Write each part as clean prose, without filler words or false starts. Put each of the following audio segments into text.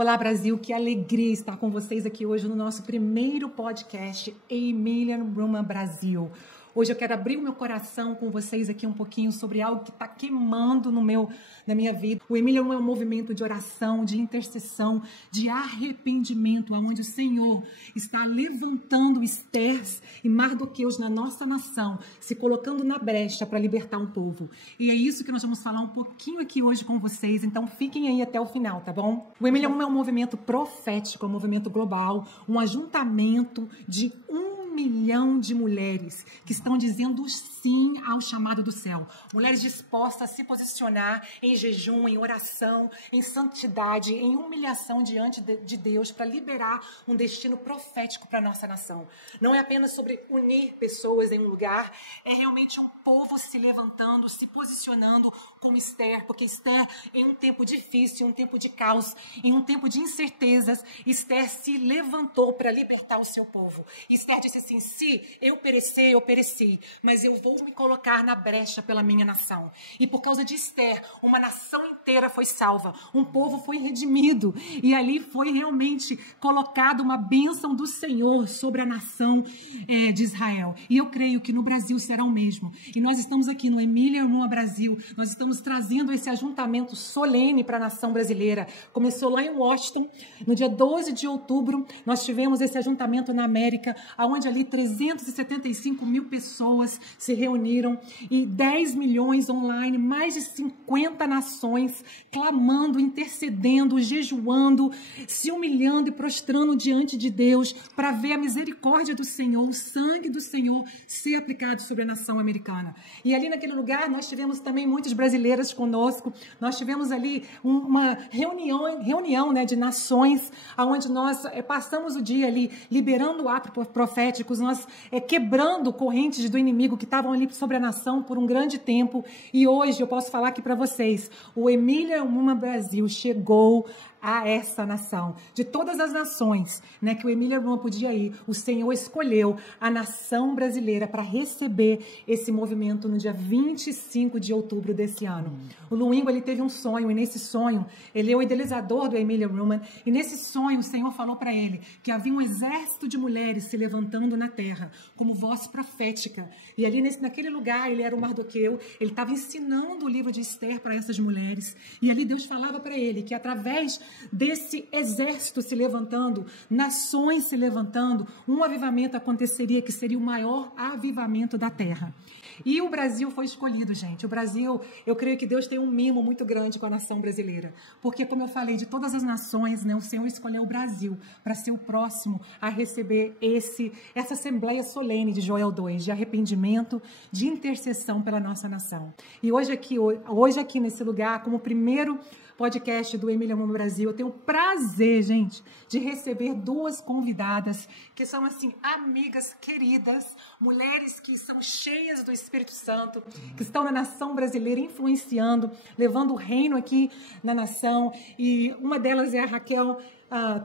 Olá, Brasil, que alegria estar com vocês aqui hoje no nosso primeiro podcast, Emília Ruman Brasil. Hoje eu quero abrir o meu coração com vocês aqui um pouquinho sobre algo que está queimando na minha vida. O Emília Ruman é um movimento de oração, de intercessão, de arrependimento, onde o Senhor está levantando Estérs e Mardoqueus na nossa nação, se colocando na brecha para libertar um povo. E é isso que nós vamos falar um pouquinho aqui hoje com vocês, então fiquem aí até o final, tá bom? O Emília Ruman é um movimento profético, um movimento global, um ajuntamento de 1 milhão de mulheres que estão dizendo sim ao chamado do céu. Mulheres dispostas a se posicionar em jejum, em oração, em santidade, em humilhação diante de Deus para liberar um destino profético para a nossa nação. Não é apenas sobre unir pessoas em um lugar, é realmente um povo se levantando, se posicionando como Esther, porque Esther, em um tempo difícil, em um tempo de caos, em um tempo de incertezas, Esther se levantou para libertar o seu povo. E Esther disse assim: se eu perecer, eu pereci, mas eu vou me colocar na brecha pela minha nação. E por causa de Esther, uma nação inteira foi salva, um povo foi redimido, e ali foi realmente colocada uma bênção do Senhor sobre a nação de Israel. E eu creio que no Brasil será o mesmo. E nós estamos aqui no Emília Ruman Brasil, nós estamos trazendo esse ajuntamento solene para a nação brasileira. Começou lá em Washington, no dia 12 de outubro, nós tivemos esse ajuntamento na América, onde ali 375 mil pessoas se reuniram e 10 milhões online, mais de 50 nações clamando, intercedendo, jejuando, se humilhando e prostrando diante de Deus para ver a misericórdia do Senhor, o sangue do Senhor ser aplicado sobre a nação americana. E ali naquele lugar nós tivemos também muitas brasileiras conosco, nós tivemos ali uma reunião de nações, onde nós passamos o dia ali liberando atos proféticos, nós quebrando correntes do inimigo que estavam ali sobre a nação por um grande tempo. E hoje eu posso falar aqui para vocês, o Emília Ruman Brasil chegou a essa nação. De todas as nações, que o Emília Ruman podia ir, o Senhor escolheu a nação brasileira para receber esse movimento no dia 25 de outubro desse ano. O Luingo, ele teve um sonho, e nesse sonho, ele é o idealizador do Emília Ruman, e nesse sonho o Senhor falou para ele que havia um exército de mulheres se levantando na terra, como voz profética. E ali naquele lugar, ele era o Mardoqueu, ele estava ensinando o livro de Esther para essas mulheres, e ali Deus falava para ele que através desse exército se levantando, nações se levantando, um avivamento aconteceria que seria o maior avivamento da terra. E o Brasil foi escolhido, gente. O Brasil, eu creio que Deus tem um mimo muito grande com a nação brasileira. Porque, como eu falei, de todas as nações, o Senhor escolheu o Brasil para ser o próximo a receber essa assembleia solene de Joel 2, de arrependimento, de intercessão pela nossa nação. E hoje aqui nesse lugar, como primeiro podcast do Emília Ruman Brasil, eu tenho o prazer, gente, de receber duas convidadas que são, assim, amigas queridas, mulheres que são cheias do Espírito Santo, que estão na nação brasileira influenciando, levando o reino aqui na nação. E uma delas é a Raquel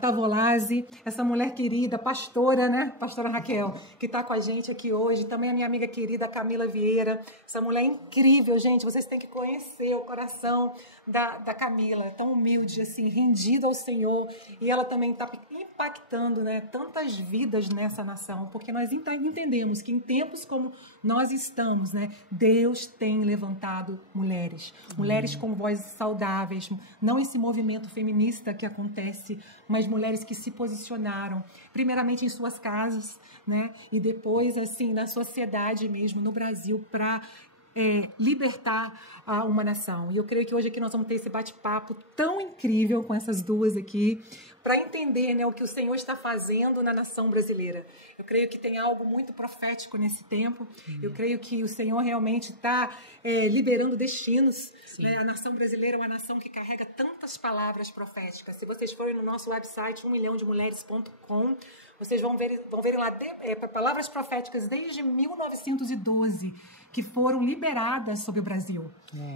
Tavolazzi, essa mulher querida, pastora, Pastora Raquel, que está com a gente aqui hoje. Também a minha amiga querida Camila Vieira, essa mulher incrível, gente. Vocês têm que conhecer o coração da Camila, tão humilde, assim, rendida ao Senhor. E ela também está impactando, tantas vidas nessa nação, porque nós entendemos que em tempos como nós estamos, Deus tem levantado mulheres com vozes saudáveis, não esse movimento feminista que acontece, mas mulheres que se posicionaram, primeiramente em suas casas, e depois, assim, na sociedade mesmo, no Brasil, para libertar uma nação. E eu creio que hoje aqui nós vamos ter esse bate-papo tão incrível com essas duas aqui, para entender o que o Senhor está fazendo na nação brasileira. Eu creio que tem algo muito profético nesse tempo. Eu creio que o Senhor realmente está liberando destinos. A nação brasileira é uma nação que carrega tantas palavras proféticas. Se vocês forem no nosso website, 1milhãodemulheres.com, vocês vão ver lá palavras proféticas desde 1912, que foram liberadas sobre o Brasil.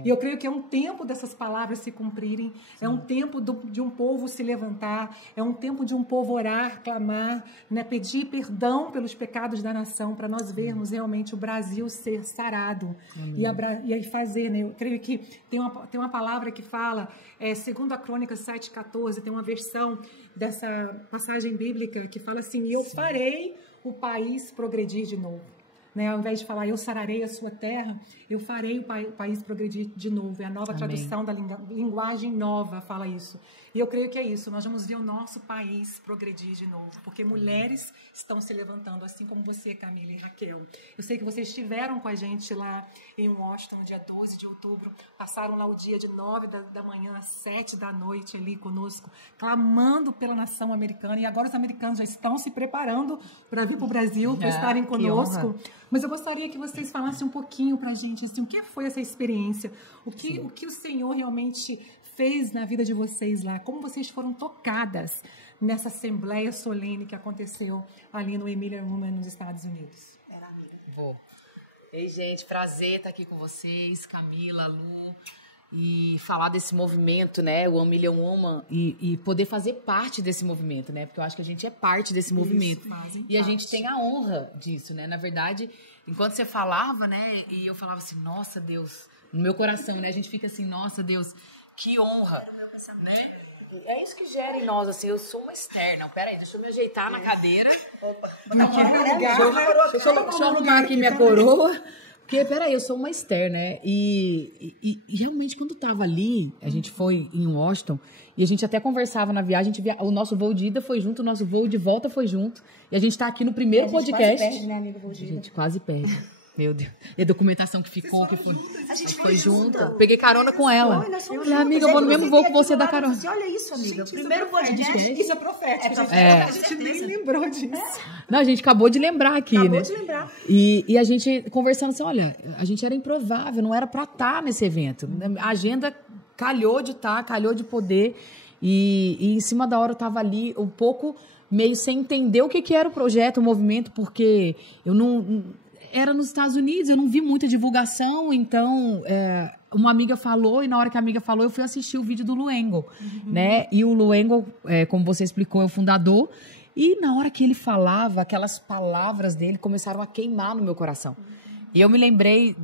E eu creio que é um tempo dessas palavras se cumprirem, é um tempo de um povo se levantar, é um tempo de um povo orar, clamar, né, pedir perdão pelos pecados da nação, para nós vermos realmente o Brasil ser sarado e aí fazer, né? Eu creio que tem uma palavra que fala, segundo a Crônica 7:14, tem uma versão dessa passagem bíblica que fala assim: eu farei o país progredir de novo. Né? Ao invés de falar, eu sararei a sua terra, eu farei o país progredir de novo. É a nova tradução da linguagem nova fala isso. E eu creio que é isso. Nós vamos ver o nosso país progredir de novo. Porque mulheres estão se levantando, assim como você, Camila e Raquel. Eu sei que vocês estiveram com a gente lá em Washington, no dia 12 de outubro. Passaram lá o dia de 9 da manhã às 7 da noite ali conosco, clamando pela nação americana. E agora os americanos já estão se preparando para vir para o Brasil, para estarem conosco. Mas eu gostaria que vocês falassem um pouquinho para a gente, assim, o que foi essa experiência? O que o Senhor realmente fez na vida de vocês lá? Como vocês foram tocadas nessa assembleia solene que aconteceu ali no Emília Roman, nos Estados Unidos? Ei, gente, prazer estar aqui com vocês, Camila, Lu, e falar desse movimento, né, o 1 Million Woman, e poder fazer parte desse movimento, né, porque eu acho que a gente é parte desse movimento. E a gente tem a honra disso, né, na verdade, enquanto você falava, né, e eu falava assim, nossa, Deus, no meu coração, né, a gente fica assim, nossa, Deus, que honra, né? É isso que gera em nós, assim, eu sou uma externa. Pera aí, deixa eu me ajeitar na cadeira. Deixa eu arrumar aqui minha coroa. Porque, peraí, eu sou uma externa, né? E realmente, quando tava ali, a gente foi em Washington, e a gente até conversava na viagem, o nosso voo de ida foi junto, o nosso voo de volta foi junto, e a gente tá aqui no primeiro podcast. Quase perde, né, amiga, voo de ida. A gente quase perde. Meu Deus. E a documentação que ficou, que foi. A gente foi junto. Peguei carona com ela. Eu falei, amiga, eu vou no mesmo voo que você da carona. Olha isso, amiga. Primeiro podcast. Isso é profético. A gente nem lembrou disso. Não, a gente acabou de lembrar aqui, né? Acabou de lembrar. E a gente conversando assim, olha, a gente era improvável, não era pra estar nesse evento. A agenda calhou de estar, calhou de poder. E em cima da hora eu tava ali um pouco meio sem entender o que era o projeto, o movimento, porque eu não... Era nos Estados Unidos, eu não vi muita divulgação, então uma amiga falou, e na hora que a amiga falou, eu fui assistir o vídeo do Lou Engle, né? E o Lou Engle, como você explicou, é o fundador, e na hora que ele falava, aquelas palavras dele começaram a queimar no meu coração. E eu me lembrei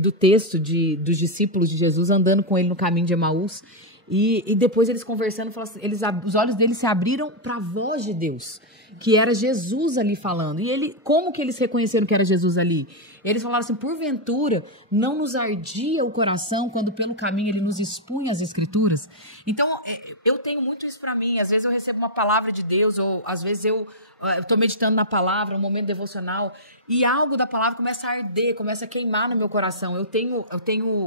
do texto dos discípulos de Jesus andando com ele no caminho de Emaús, e depois eles conversando, assim, os olhos deles se abriram para a voz de Deus, que era Jesus ali falando. E como que eles reconheceram que era Jesus ali? Eles falaram assim, porventura, não nos ardia o coração quando pelo caminho ele nos expunha as escrituras? Então, eu tenho muito isso para mim. Às vezes eu recebo uma palavra de Deus, ou às vezes eu estou meditando na palavra, um momento devocional, e algo da palavra começa a arder, começa a queimar no meu coração. Eu tenho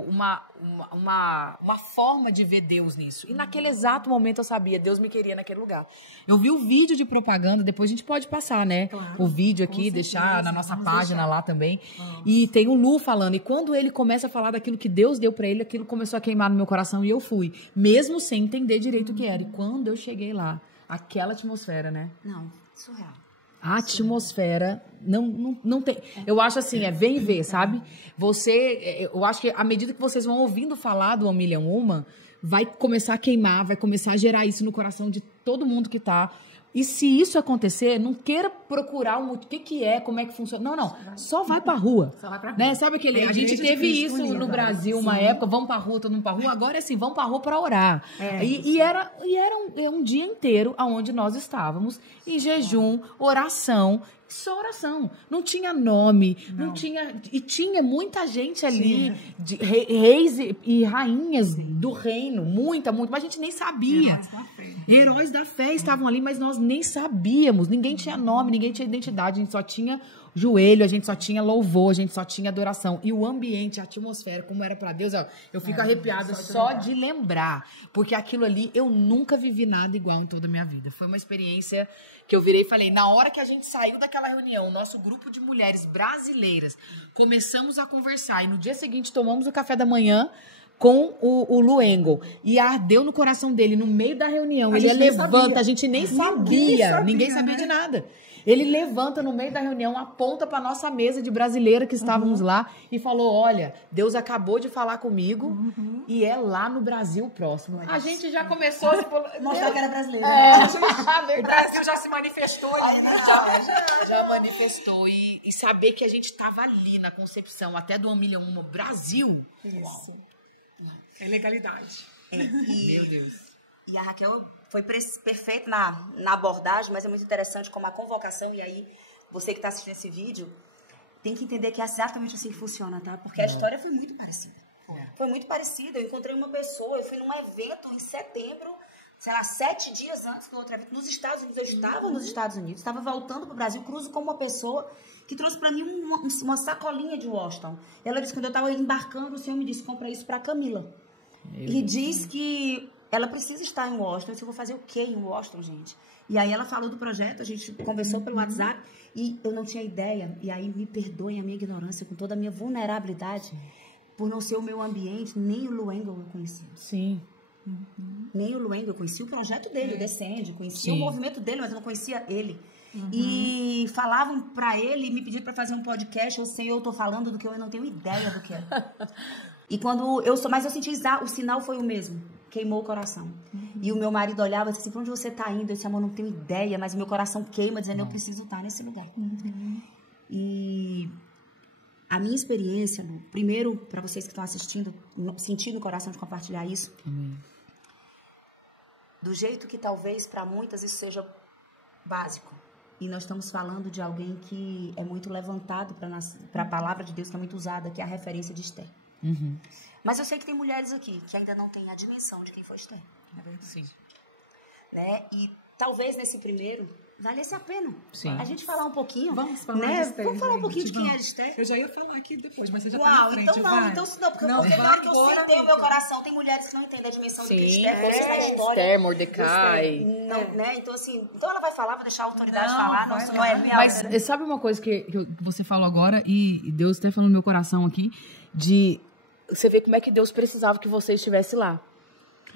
uma forma de ver Deus nisso. E naquele exato momento eu sabia, Deus me queria naquele lugar. Eu vi o vídeo de propaganda, depois a gente pode passar, né? Claro, o vídeo aqui, deixar na nossa página lá também. E tem o Lu falando, e quando ele começa a falar daquilo que Deus deu pra ele, aquilo começou a queimar no meu coração e eu fui, mesmo sem entender direito o que era. E quando eu cheguei lá, aquela atmosfera, né? Não, surreal. A atmosfera não tem. Eu acho assim, vem e vê, sabe? Eu acho que à medida que vocês vão ouvindo falar do 1 Million Woman, vai começar a queimar, vai começar a gerar isso no coração de todo mundo que tá. E se isso acontecer, não queira procurar o que é, como é que funciona. Não. Só vai pra rua. Só vai pra rua. Né? Sabe aquele... A gente teve isso no Brasil, uma época, vamos pra rua, todo mundo pra rua. Agora é assim, vamos pra rua pra orar. E era um dia inteiro onde nós estávamos em jejum, oração, só oração. Não tinha nome, não tinha... E tinha muita gente ali, de reis e rainhas do reino, muita, mas a gente nem sabia. Heróis da fé estavam ali, mas nós nem sabíamos. Ninguém tinha nome, ninguém tinha identidade. A gente só tinha joelho, a gente só tinha louvor, a gente só tinha adoração. E o ambiente, a atmosfera, como era pra Deus, eu fico arrepiada só de lembrar. Porque aquilo ali, eu nunca vivi nada igual em toda a minha vida. Foi uma experiência que eu virei e falei, na hora que a gente saiu daquela reunião, o nosso grupo de mulheres brasileiras, começamos a conversar. E no dia seguinte, tomamos o café da manhã com o Luengo. E ardeu no coração dele, no meio da reunião. Ele levanta, a gente nem sabia. Ninguém sabia de nada. Ele levanta no meio da reunião, aponta para nossa mesa de brasileira que estávamos lá e falou, olha, Deus acabou de falar comigo e é lá no Brasil próximo. A gente já começou a mostrar que era brasileira. O Brasil já se manifestou ali, né? Já manifestou. E saber que a gente estava ali na concepção, até do 1 milhão uma Brasil. Isso. É legalidade. Meu Deus. E a Raquel foi perfeita na abordagem, mas é muito interessante como a convocação, e aí você que está assistindo esse vídeo, tem que entender que é exatamente assim que funciona, tá? Porque a história foi muito parecida. Foi muito parecida. Eu encontrei uma pessoa, eu fui num evento em setembro, sei lá, 7 dias antes do outro evento, nos Estados Unidos. Eu estava nos Estados Unidos, estava voltando para o Brasil, cruzo com uma pessoa que trouxe para mim uma sacolinha de Washington. Ela disse, quando eu estava embarcando, o senhor me disse, compra isso para Camila. E diz que ela precisa estar em Washington. Eu vou fazer o quê em Washington, gente? E aí ela falou do projeto, a gente conversou pelo WhatsApp e eu não tinha ideia. E aí me perdoem a minha ignorância, com toda a minha vulnerabilidade, por não ser o meu ambiente, nem o Luengo eu conhecia. Sim. Nem o Luengo, eu conhecia o projeto dele, o Descende, conhecia o movimento dele, mas eu não conhecia ele. E falavam pra ele, me pediram pra fazer um podcast, eu sei, eu tô falando do que eu não tenho ideia do que é. E quando mas eu senti o sinal foi o mesmo, queimou o coração. E o meu marido olhava e disse assim, pra onde você tá indo? Eu disse, amor, não tenho ideia, mas meu coração queima, dizendo, eu preciso estar nesse lugar. E a minha experiência, primeiro, para vocês que estão assistindo, senti no coração de compartilhar isso, do jeito que talvez para muitas isso seja básico. E nós estamos falando de alguém que é muito levantado para a palavra de Deus, que é muito usada, que é a referência de Esther. Mas eu sei que tem mulheres aqui que ainda não têm a dimensão de quem foi Esther. Sim. Né? E talvez nesse primeiro valesse a pena. Sim. A gente falar um pouquinho. Vamos falar né? de Esther. Vamos falar um pouquinho de quem vamos. é Esther? Eu já ia falar aqui depois, mas você já Uau, tá na frente. então não, vai. então não, porque Não, porque vai agora que eu embora. sentei o meu coração, tem mulheres que não entendem a dimensão do que Esther fez na história. Esther, Mordecai. Não, né? Então, assim, então ela vai falar, vou deixar a autoridade Não, falar, vai não é minha Mas hora, né? sabe uma coisa que você falou agora, e Deus até falou no meu coração aqui, de você ver como é que Deus precisava que você estivesse lá.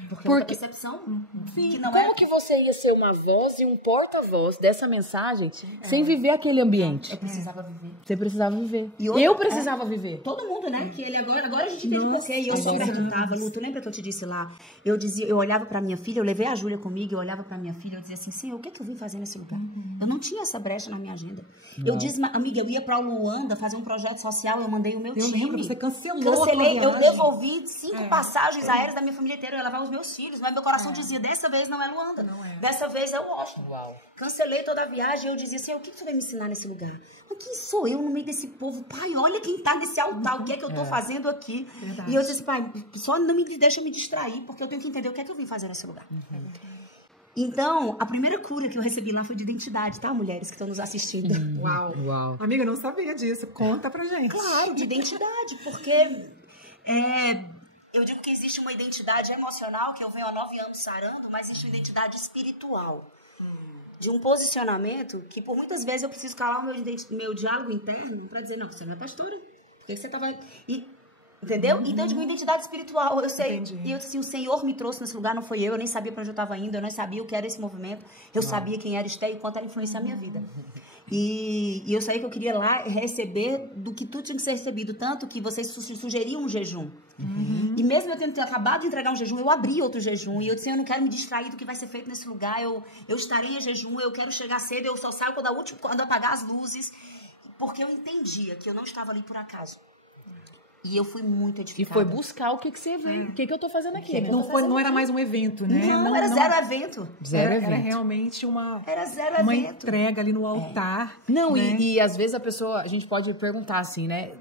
Porque outra percepção Sim, que não como é... que você ia ser uma voz e um porta-voz dessa mensagem sem viver aquele ambiente? Eu precisava viver. Você precisava viver. E outra- Eu precisava viver. Todo mundo, né? Que ele agora a gente entende porquê. E eu só perguntava, Lu, tu lembra que eu te disse lá? Eu olhava pra minha filha, eu levei a Júlia comigo, eu olhava pra minha filha, eu dizia assim, Senhor, o que é que eu vim fazer nesse lugar? Eu não tinha essa brecha na minha agenda. Eu disse, amiga, eu ia pra Luanda fazer um projeto social, eu mandei o meu Eu time. lembro, você cancelou Cancelei, a tua eu viagem. devolvi 5 passagens aéreas da minha família inteira, eu ia levar os meus filhos, mas meu coração dizia, dessa vez não é Luanda, dessa vez é Washington. Uau. Cancelei toda a viagem e eu dizia assim, o que você vai me ensinar nesse lugar? Mas quem sou eu no meio desse povo? Pai, olha quem tá nesse altar, o que é que eu tô fazendo aqui? Verdade. E eu disse, pai, só não me deixa me distrair, porque eu tenho que entender o que é que eu vim fazer nesse lugar. Então, a primeira cura que eu recebi lá foi de identidade, tá, mulheres que estão nos assistindo? Uau. Amiga, eu não sabia disso. Conta pra gente. Claro, de identidade, porque eu digo que existe uma identidade emocional, que eu venho há 9 anos sarando, mas existe uma identidade espiritual. De um posicionamento que, por muitas vezes, eu preciso calar o meu diálogo interno para dizer, não, você não é pastora. Por que você estava... Entendeu? Então, eu digo, identidade espiritual, eu sei. Entendi. E eu disse, o Senhor me trouxe nesse lugar, não foi eu nem sabia para onde eu estava indo, eu não sabia o que era esse movimento, eu sabia quem era Esther e quanto ela influencia a minha vida. E eu sabia que eu queria lá receber do que tudo tinha que ser recebido, tanto que vocês sugeriam um jejum. E mesmo eu tendo acabado de entregar um jejum, eu abri outro jejum, e eu disse, eu não quero me distrair do que vai ser feito nesse lugar, eu estarei em jejum, eu quero chegar cedo, eu só saio quando apagar as luzes, porque eu entendia que eu não estava ali por acaso. E eu fui muito E edificada. foi buscar o que você vê. O que eu tô fazendo aqui? né? Não era mais um evento, né? Não, era zero evento. Zero Era evento. realmente uma Zero evento. entrega ali no altar. Não, né? e às vezes a gente pode perguntar assim, né?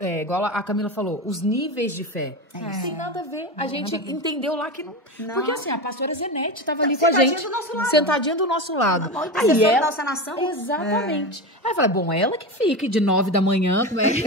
Igual a Camila falou, os níveis de fé. Não tem nada a ver. A gente entendeu lá que não... Porque assim, a pastora Zenete estava ali com a gente. Sentadinha do nosso lado. Sentadinha do nosso lado. Uma intercessão da nossa nação. Exatamente. Aí eu falei, bom, ela que fique de 9 da manhã, como é que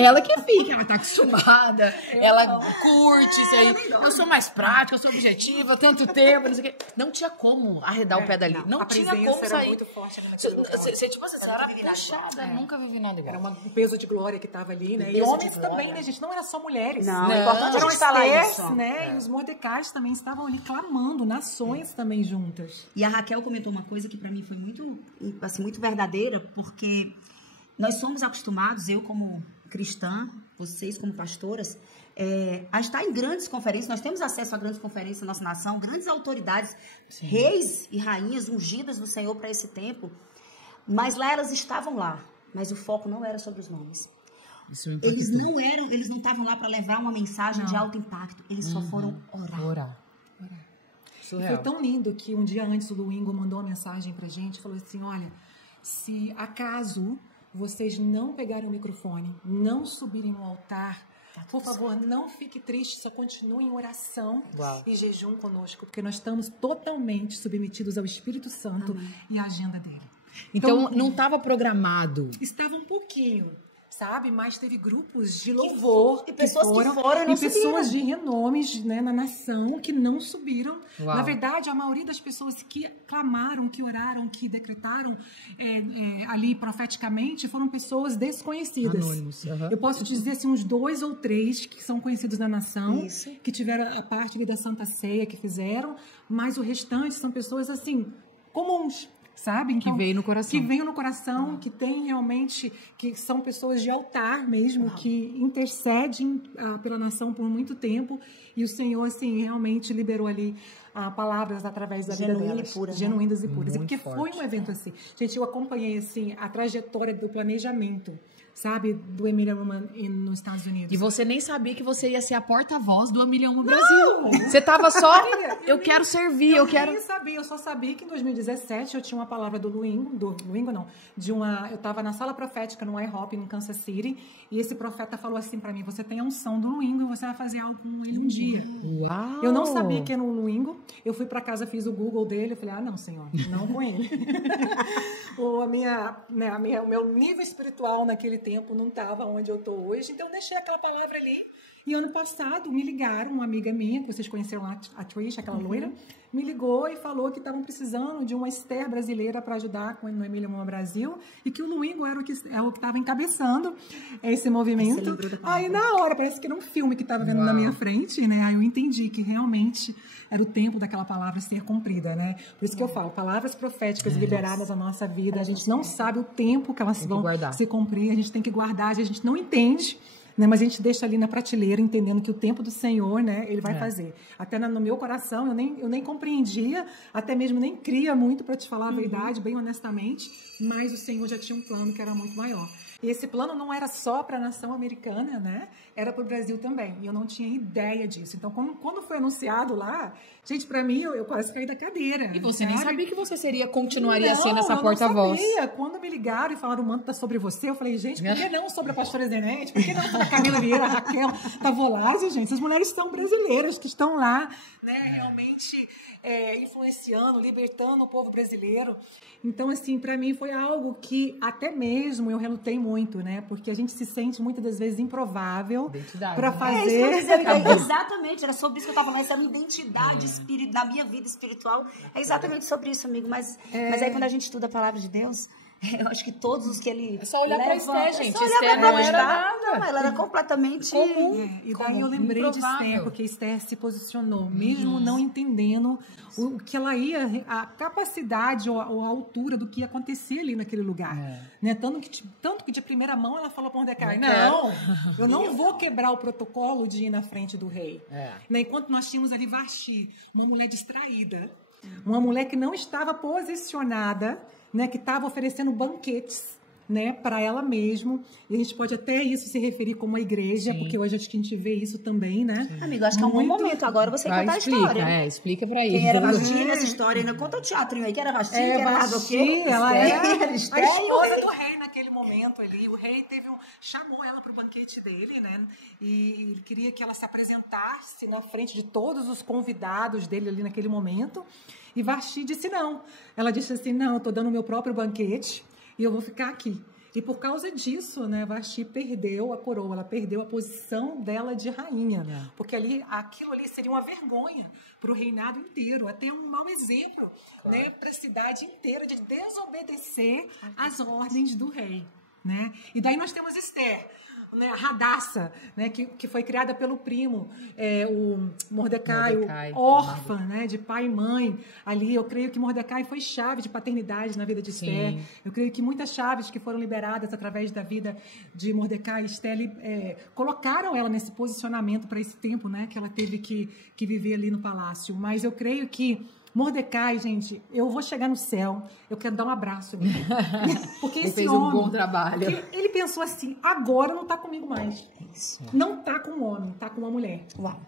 ela que fique, ela tá acostumada, ela curte isso aí. Eu sou mais prática, eu sou objetiva, eu tanto tempo, não sei o quê. Não tinha como arredar o pé dali. Não a tinha presença como era sair. muito forte. Você tipo assim, você era puxada, nunca vivi nada igual. Era um peso de glória que estava ali ali, né? E peso homens de também, glória. né, gente? Não era só mulheres. Não, é importante a Eram gente falar Estés, isso. né? E os Mordecais também estavam ali clamando, nações também juntas. E a Raquel comentou uma coisa que para mim foi muito, assim, muito verdadeira, porque nós somos acostumados, eu como cristã, vocês como pastoras, a estar em grandes conferências. Nós temos acesso a grandes conferências na nossa nação, grandes autoridades, reis e rainhas ungidas do Senhor para esse tempo. Mas lá elas estavam lá, mas o foco não era sobre os nomes. Isso me Eles impactou. eles não estavam lá para levar uma mensagem de alto impacto. Eles só foram orar. Orar. E Surreal. foi tão lindo que um dia antes o Luingo mandou uma mensagem pra gente, falou assim, olha, se acaso vocês não pegarem o microfone, não subirem no altar, por favor, não fique triste, só continue em oração e jejum conosco, porque nós estamos totalmente submetidos ao Espírito Santo e à agenda dele. Então, não estava programado. Estava um pouquinho, sabe? Mas teve grupos de louvor E pessoas que foram, foram e não e pessoas subiram. de renomes, né, na nação que não subiram. Uau. Na verdade, a maioria das pessoas que clamaram, que oraram, que decretaram ali profeticamente foram pessoas desconhecidas. Anônimos, aham. Eu posso dizer assim, uns 2 ou 3 que são conhecidos na nação, Isso. que tiveram a parte ali da Santa Ceia que fizeram, mas o restante são pessoas assim comuns. Sabe? Então, Que veio no coração. Que veio no coração, que tem realmente, que são pessoas de altar mesmo, que intercedem pela nação por muito tempo. E o Senhor, assim, realmente liberou ali palavras através da vida Genuína delas. e pura, né? Genuínas e puras. Muito Porque foi forte. um evento assim. Gente, eu acompanhei, assim, a trajetória do planejamento, sabe? Do Emília Roman nos Estados Unidos. E você nem sabia que você ia ser a porta-voz do Amilhão no Brasil. Você tava só, eu quero servir, eu quero... Nem sabia, eu só sabia que em 2017 eu tinha uma palavra do Luingo não, eu estava na sala profética no IHOP, em Kansas City, e esse profeta falou assim pra mim, você tem a unção do Luingo e você vai fazer algo com ele um dia. Uau! Eu não sabia que era um Luingo, eu fui pra casa, fiz o Google dele, eu falei, não, senhor, não com ele. O meu nível espiritual naquele tempo não estava onde eu tô hoje, então eu deixei aquela palavra ali. E ano passado me ligaram, uma amiga minha, que vocês conheceram a Trish, aquela loira, me ligou e falou que estavam precisando de uma Esther brasileira para ajudar no Emília Roman Brasil e que o Luingo era o que estava encabeçando esse movimento. Aí na hora, parece que era um filme que estava vendo na minha frente, né? Aí eu entendi que realmente era o tempo daquela palavra ser cumprida, né? Por isso que eu falo, palavras proféticas liberadas na nossa vida, a gente não sabe o tempo que elas vão se cumprir, a gente tem que guardar, a gente não entende, né, mas a gente deixa ali na prateleira, entendendo que o tempo do Senhor, né, Ele vai fazer. Até no meu coração, eu nem compreendia, até mesmo nem cria muito, para te falar a verdade, bem honestamente, mas o Senhor já tinha um plano que era muito maior. E esse plano não era só para a nação americana, né? Era para o Brasil também. E eu não tinha ideia disso. Então, quando foi anunciado lá, gente, para mim, eu quase caí da cadeira. E você nem sabia que você continuaria Não, sendo essa eu não porta-voz. sabia. Quando me ligaram e falaram o manto tá sobre você, eu falei, gente, por que não sobre a pastora Zenete? Por que não sobre a Camila Vieira, a Raquel Tavolazzi, gente? Essas mulheres são brasileiras que estão lá, né, realmente influenciando, libertando o povo brasileiro. Então, assim, para mim foi algo que até mesmo eu relutei muito, né? Porque a gente se sente muitas das vezes improvável para fazer. Exatamente, era sobre isso que eu estava falando, essa identidade da minha vida espiritual. É exatamente sobre isso, amigo. Mas aí quando a gente estuda a palavra de Deus, eu acho que todos os que ele. É só olhar pra Esther, gente. É só olhar Esther pra não era nada. Não, ela era completamente comum. E daí eu lembrei de Esther, porque Esther se posicionou, mesmo não entendendo o que ela ia, a capacidade ou a altura do que ia acontecer ali naquele lugar. Né? Tanto que de primeira mão ela falou para Mordecai, não, eu não vou quebrar o protocolo de ir na frente do rei. Né? Enquanto nós tínhamos ali Vasti, uma mulher distraída, uma mulher que não estava posicionada, né, que estava oferecendo banquetes, né, para ela mesma. E a gente pode até isso se referir como a igreja, porque hoje a gente vê isso também, né? Amigo, acho que é um bom momento agora você contar a história. Explica pra ele. Quem era Vasti nessa história? Ainda conta o teatrinho aí. Quem era Vasti? Quem era Vasti, ela era a Esther, esposa do rei naquele momento ali. O rei chamou ela para o banquete dele, né? E ele queria que ela se apresentasse na frente de todos os convidados dele ali naquele momento. E Vasti disse não. Ela disse assim, não, eu estou dando o meu próprio banquete e eu vou ficar aqui. E por causa disso, né, Vasti perdeu a coroa, ela perdeu a posição dela de rainha. Porque aquilo ali seria uma vergonha para o reinado inteiro, até um mau exemplo, né, para a cidade inteira de desobedecer às ordens do rei. né? E daí nós temos Esther, né, a Radassa, né, que foi criada pelo primo, o Mordecai, órfã, né, de pai e mãe. Ali, eu creio que Mordecai foi chave de paternidade na vida de Esther. Eu creio que muitas chaves que foram liberadas através da vida de Mordecai e Esther colocaram ela nesse posicionamento para esse tempo, né, que ela teve que viver ali no palácio. Mas eu creio que Mordecai, gente, eu vou chegar no céu, eu quero dar um abraço nele. Porque ele esse fez homem, um bom trabalho. Ele pensou assim, agora não tá comigo mais. Isso. Não tá com um homem, tá com uma mulher. Uau.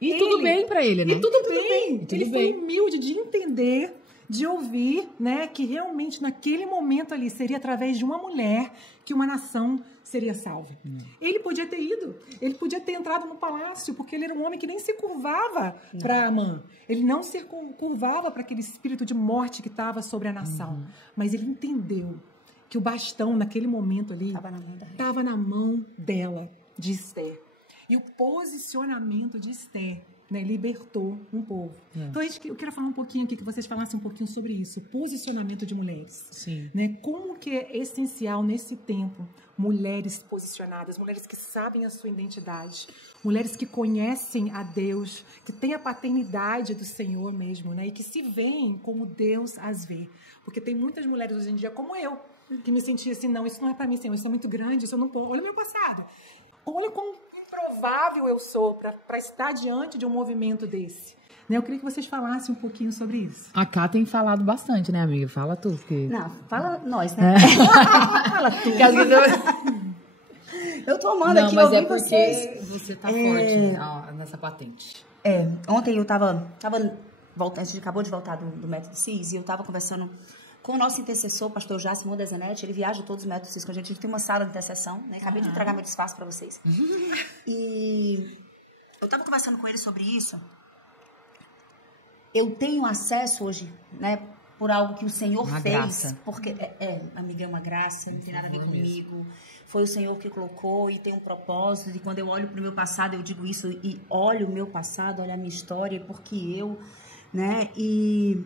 E tudo bem pra ele, né? E tudo bem. Tudo ele bem. foi humilde de entender, de ouvir, né, que realmente naquele momento ali seria através de uma mulher que uma nação seria salva. Ele podia ter ido, ele podia ter entrado no palácio, porque ele era um homem que nem se curvava para Amã. Ele não se curvava para aquele espírito de morte que estava sobre a nação. Mas ele entendeu que o bastão, naquele momento ali, estava na mão dela, de Esther. E o posicionamento de Esther, né, libertou um povo. Então, eu quero falar um pouquinho aqui, que vocês falassem um pouquinho sobre isso. Posicionamento de mulheres. Sim. Né? Como que é essencial nesse tempo mulheres posicionadas, mulheres que sabem a sua identidade, mulheres que conhecem a Deus, que têm a paternidade do Senhor mesmo, né? E que se veem como Deus as vê. Porque tem muitas mulheres hoje em dia, como eu, que me sentia assim, não, isso não é para mim, Senhor, isso é muito grande, isso eu não posso. Olha o meu passado. Olha quão improvável eu sou para estar diante de um movimento desse. Né? Eu queria que vocês falassem um pouquinho sobre isso. A Cá tem falado bastante, né, amiga? Fala tu. Porque... Não, fala nós, né? Fala tu. Eu tô amando aqui ouvir vocês. Você tá forte nessa patente. Ontem eu tava voltando, a gente acabou de voltar do Método CIS, e eu tava conversando com o nosso intercessor, pastor Jássimo Dezanetti. Ele viaja todos os Métodos CIS com a gente tem uma sala de intercessão, né? Acabei de entregar meu despacho para vocês. E eu tava conversando com ele sobre isso. Eu tenho acesso hoje, né, por algo que o Senhor fez. Graça. Porque, amiga, é uma graça, não tem nada a ver comigo. Foi o Senhor que colocou e tem um propósito. E quando eu olho para o meu passado, eu digo isso. E olho o meu passado, olho a minha história, porque eu, né? E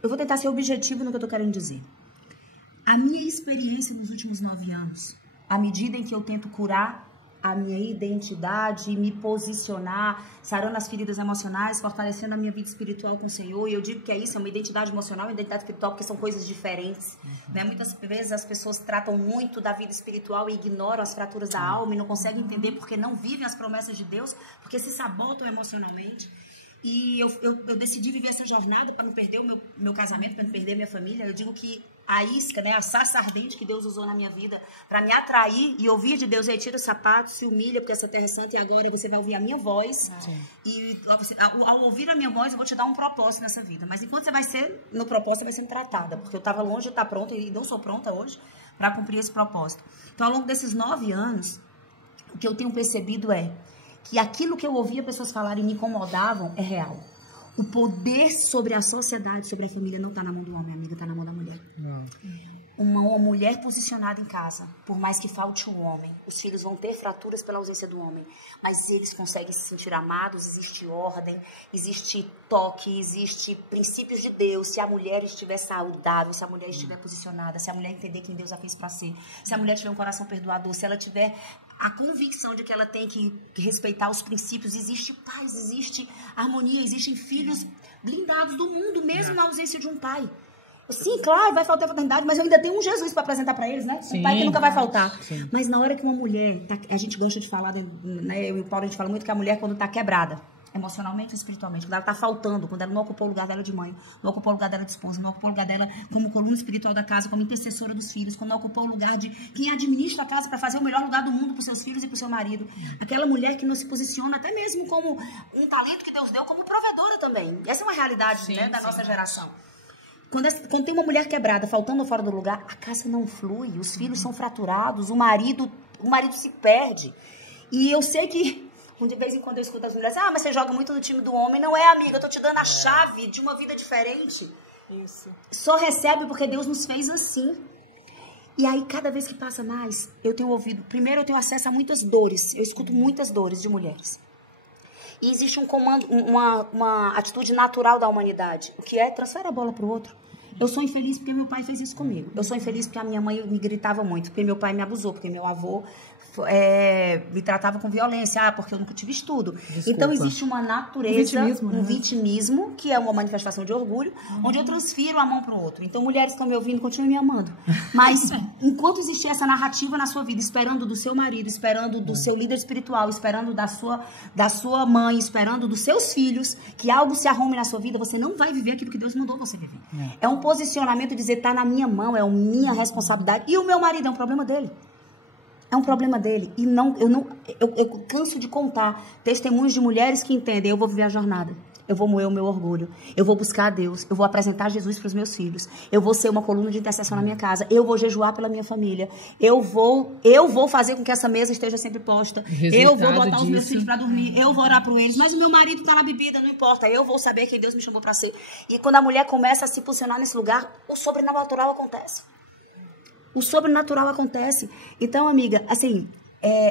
eu vou tentar ser objetivo no que eu tô querendo dizer. A minha experiência nos últimos 9 anos, à medida em que eu tento curar a minha identidade, me posicionar, sarando as feridas emocionais, fortalecendo a minha vida espiritual com o Senhor. E eu digo que é isso, é uma identidade emocional e uma identidade espiritual, porque são coisas diferentes. Né? Muitas vezes as pessoas tratam muito da vida espiritual e ignoram as fraturas da alma e não conseguem entender porque não vivem as promessas de Deus, porque se sabotam emocionalmente. E eu decidi viver essa jornada para não perder o meu casamento, para não perder a minha família. Eu digo que a isca, né, a sarça ardente que Deus usou na minha vida para me atrair e ouvir de Deus, tira o sapato, se humilha, porque essa terra é santa e agora você vai ouvir a minha voz. E ao ouvir a minha voz, eu vou te dar um propósito nessa vida. Mas enquanto você vai ser, no propósito, você vai sendo tratada, porque eu estava longe de estar pronta e não sou pronta hoje para cumprir esse propósito. Então, ao longo desses 9 anos, o que eu tenho percebido é que aquilo que eu ouvia pessoas falarem e me incomodavam é real. O poder sobre a sociedade, sobre a família, não está na mão do homem, amiga, está na mão da mulher. Uma mulher posicionada em casa, por mais que falte um homem, os filhos vão ter fraturas pela ausência do homem, mas eles conseguem se sentir amados, existe ordem, existe toque, existe princípios de Deus. Se a mulher estiver saudável, se a mulher estiver posicionada, se a mulher entender quem Deus a fez para ser, se a mulher tiver um coração perdoador, se ela tiver a convicção de que ela tem que respeitar os princípios, existe paz, existe harmonia, existem filhos blindados do mundo, mesmo na ausência de um pai. Sim, claro, vai faltar a paternidade, mas eu ainda tenho um Jesus para apresentar para eles, né? Um pai que nunca vai faltar. Sim. Mas na hora que uma mulher, a gente gosta de falar, né? Eu e o Paulo, a gente fala muito que a mulher, quando tá quebrada, emocionalmente e espiritualmente, quando ela tá faltando, quando ela não ocupou o lugar dela de mãe, não ocupou o lugar dela de esposa, não ocupou o lugar dela como coluna espiritual da casa, como intercessora dos filhos, quando não ocupou o lugar de quem administra a casa para fazer o melhor lugar do mundo para os seus filhos e para o seu marido. Aquela mulher que não se posiciona até mesmo como um talento que Deus deu, como provedora também. Essa é uma realidade, né, da nossa geração. Quando tem uma mulher quebrada, faltando fora do lugar, a casa não flui, os filhos são fraturados, o marido se perde. E eu sei que de vez em quando eu escuto as mulheres, mas você joga muito no time do homem. Não é, amiga, eu tô te dando a chave de uma vida diferente. Isso. Só recebe porque Deus nos fez assim. E aí, cada vez que passa mais, eu tenho ouvido, primeiro eu tenho acesso a muitas dores, eu escuto muitas dores de mulheres. E existe um comando, uma atitude natural da humanidade, o que é transfere a bola pro outro. Eu sou infeliz porque meu pai fez isso comigo. Eu sou infeliz porque a minha mãe me gritava muito, porque meu pai me abusou, porque meu avô me tratava com violência, porque eu nunca tive estudo. Desculpa. Então, existe uma natureza, Um vitimismo, que é uma manifestação de orgulho, onde eu transfiro a mão para o outro. Então, mulheres que estão me ouvindo, continuem me amando. Mas, enquanto existir essa narrativa na sua vida, esperando do seu marido, esperando do seu líder espiritual, esperando da sua mãe, esperando dos seus filhos, que algo se arrume na sua vida, você não vai viver aquilo que Deus mandou você viver. É um posicionamento de dizer, tá na minha mão, é a minha responsabilidade. E o meu marido é um problema dele. É um problema dele. E eu canso de contar testemunhos de mulheres que entendem, eu vou viver a jornada. Eu vou moer o meu orgulho. Eu vou buscar a Deus. Eu vou apresentar Jesus para os meus filhos. Eu vou ser uma coluna de intercessão na minha casa. Eu vou jejuar pela minha família. Eu vou fazer com que essa mesa esteja sempre posta. Eu vou botar os meus filhos para dormir. Eu vou orar por eles. Mas o meu marido está na bebida, não importa. Eu vou saber quem Deus me chamou para ser. E quando a mulher começa a se posicionar nesse lugar, o sobrenatural acontece. O sobrenatural acontece. Então, amiga, assim,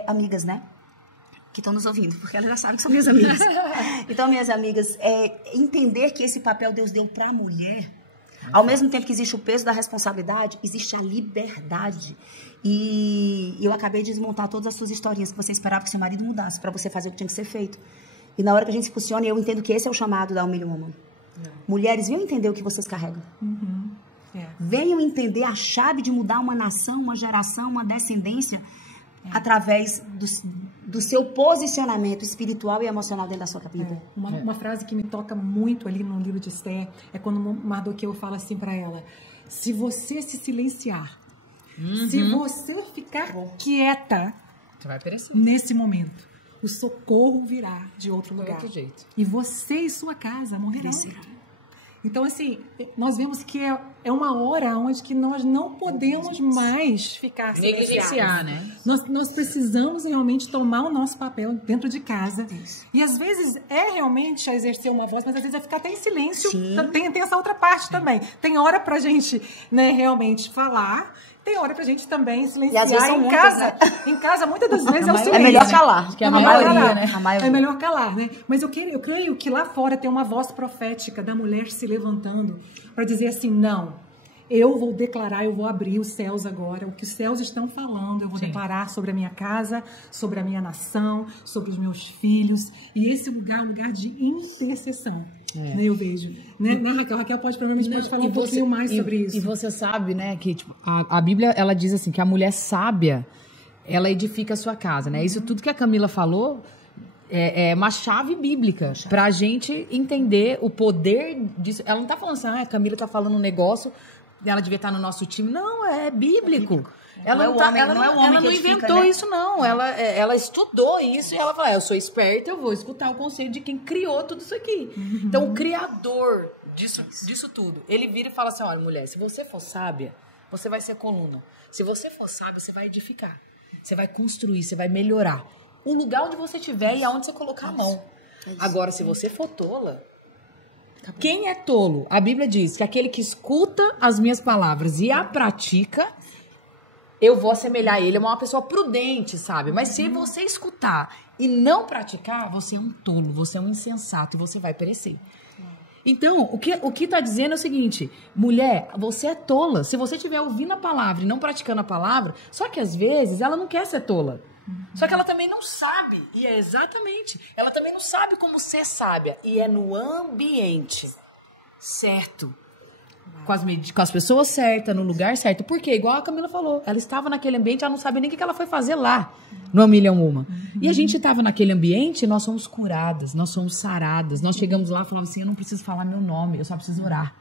amigas, né? Que estão nos ouvindo, porque elas já sabem que são minhas amigas. Então, minhas amigas, entender que esse papel Deus deu para a mulher, ao mesmo tempo que existe o peso da responsabilidade, existe a liberdade. E eu acabei de desmontar todas as suas historinhas que você esperava que seu marido mudasse, para você fazer o que tinha que ser feito. E na hora que a gente se posiciona, eu entendo que esse é o chamado da Humilha Woman. Mulheres, venham entender o que vocês carregam. Venham entender a chave de mudar uma nação, uma geração, uma descendência através do seu posicionamento espiritual e emocional dentro da sua vida. Uma frase que me toca muito ali no livro de Esther é quando Mardoqueu fala assim para ela: se você se silenciar, se você ficar quieta, você vai perecer. Nesse momento, o socorro virá de outro lugar. Outro jeito. E você e sua casa morrerão. Então, assim, nós vemos que é uma hora onde que nós não podemos mais ficar negligenciar, né? Nós precisamos realmente tomar o nosso papel dentro de casa. E às vezes realmente exercer uma voz, mas às vezes é ficar até em silêncio. Tem essa outra parte também. Tem hora pra gente, né, realmente falar. Tem hora pra gente também silenciar. E às vezes em casa, né? Em casa, muitas das vezes é o silêncio. É melhor calar. Que a maioria, né? É melhor calar, né? Mas eu creio que lá fora tem uma voz profética da mulher se levantando para dizer assim, não, eu vou declarar, eu vou abrir os céus agora. O que os céus estão falando, eu vou declarar sobre a minha casa, sobre a minha nação, sobre os meus filhos. E esse lugar é um lugar de intercessão. Né, eu vejo. Né, Raquel pode provavelmente falar um pouquinho mais sobre isso. E você sabe, né, que tipo, a Bíblia, ela diz assim, que a mulher sábia, ela edifica a sua casa, né? Isso tudo que a Camila falou é uma chave bíblica pra gente entender o poder disso. Ela não tá falando assim, a Camila tá falando um negócio, ela devia estar no nosso time. Não, é bíblico. Ela não inventou isso, não. Ela estudou isso e ela fala, eu sou esperta, eu vou escutar o conselho de quem criou tudo isso aqui. Então, o criador disso tudo, ele vira e fala assim, olha, mulher, se você for sábia, você vai ser coluna. Se você for sábia, você vai edificar. Você vai construir, você vai melhorar. O lugar onde você estiver e aonde você colocar a mão. Agora, se você for tola, quem é tolo? A Bíblia diz que aquele que escuta as minhas palavras e a pratica, eu vou assemelhar ele a uma pessoa prudente, sabe? Mas se você escutar e não praticar, você é um tolo, você é um insensato e você vai perecer. Então, o que tá dizendo é o seguinte, mulher, você é tola. Se você estiver ouvindo a palavra e não praticando a palavra, só que às vezes ela não quer ser tola. Só que ela também não sabe, e é exatamente, ela também não sabe como ser sábia. E é no ambiente certo, com as pessoas certas, no lugar certo. Porque, igual a Camila falou, ela estava naquele ambiente, ela não sabia nem o que ela foi fazer lá, no Humilha Woman. E a gente estava naquele ambiente, nós somos curadas, nós somos saradas. Nós chegamos lá e falamos assim, eu não preciso falar meu nome, eu só preciso orar.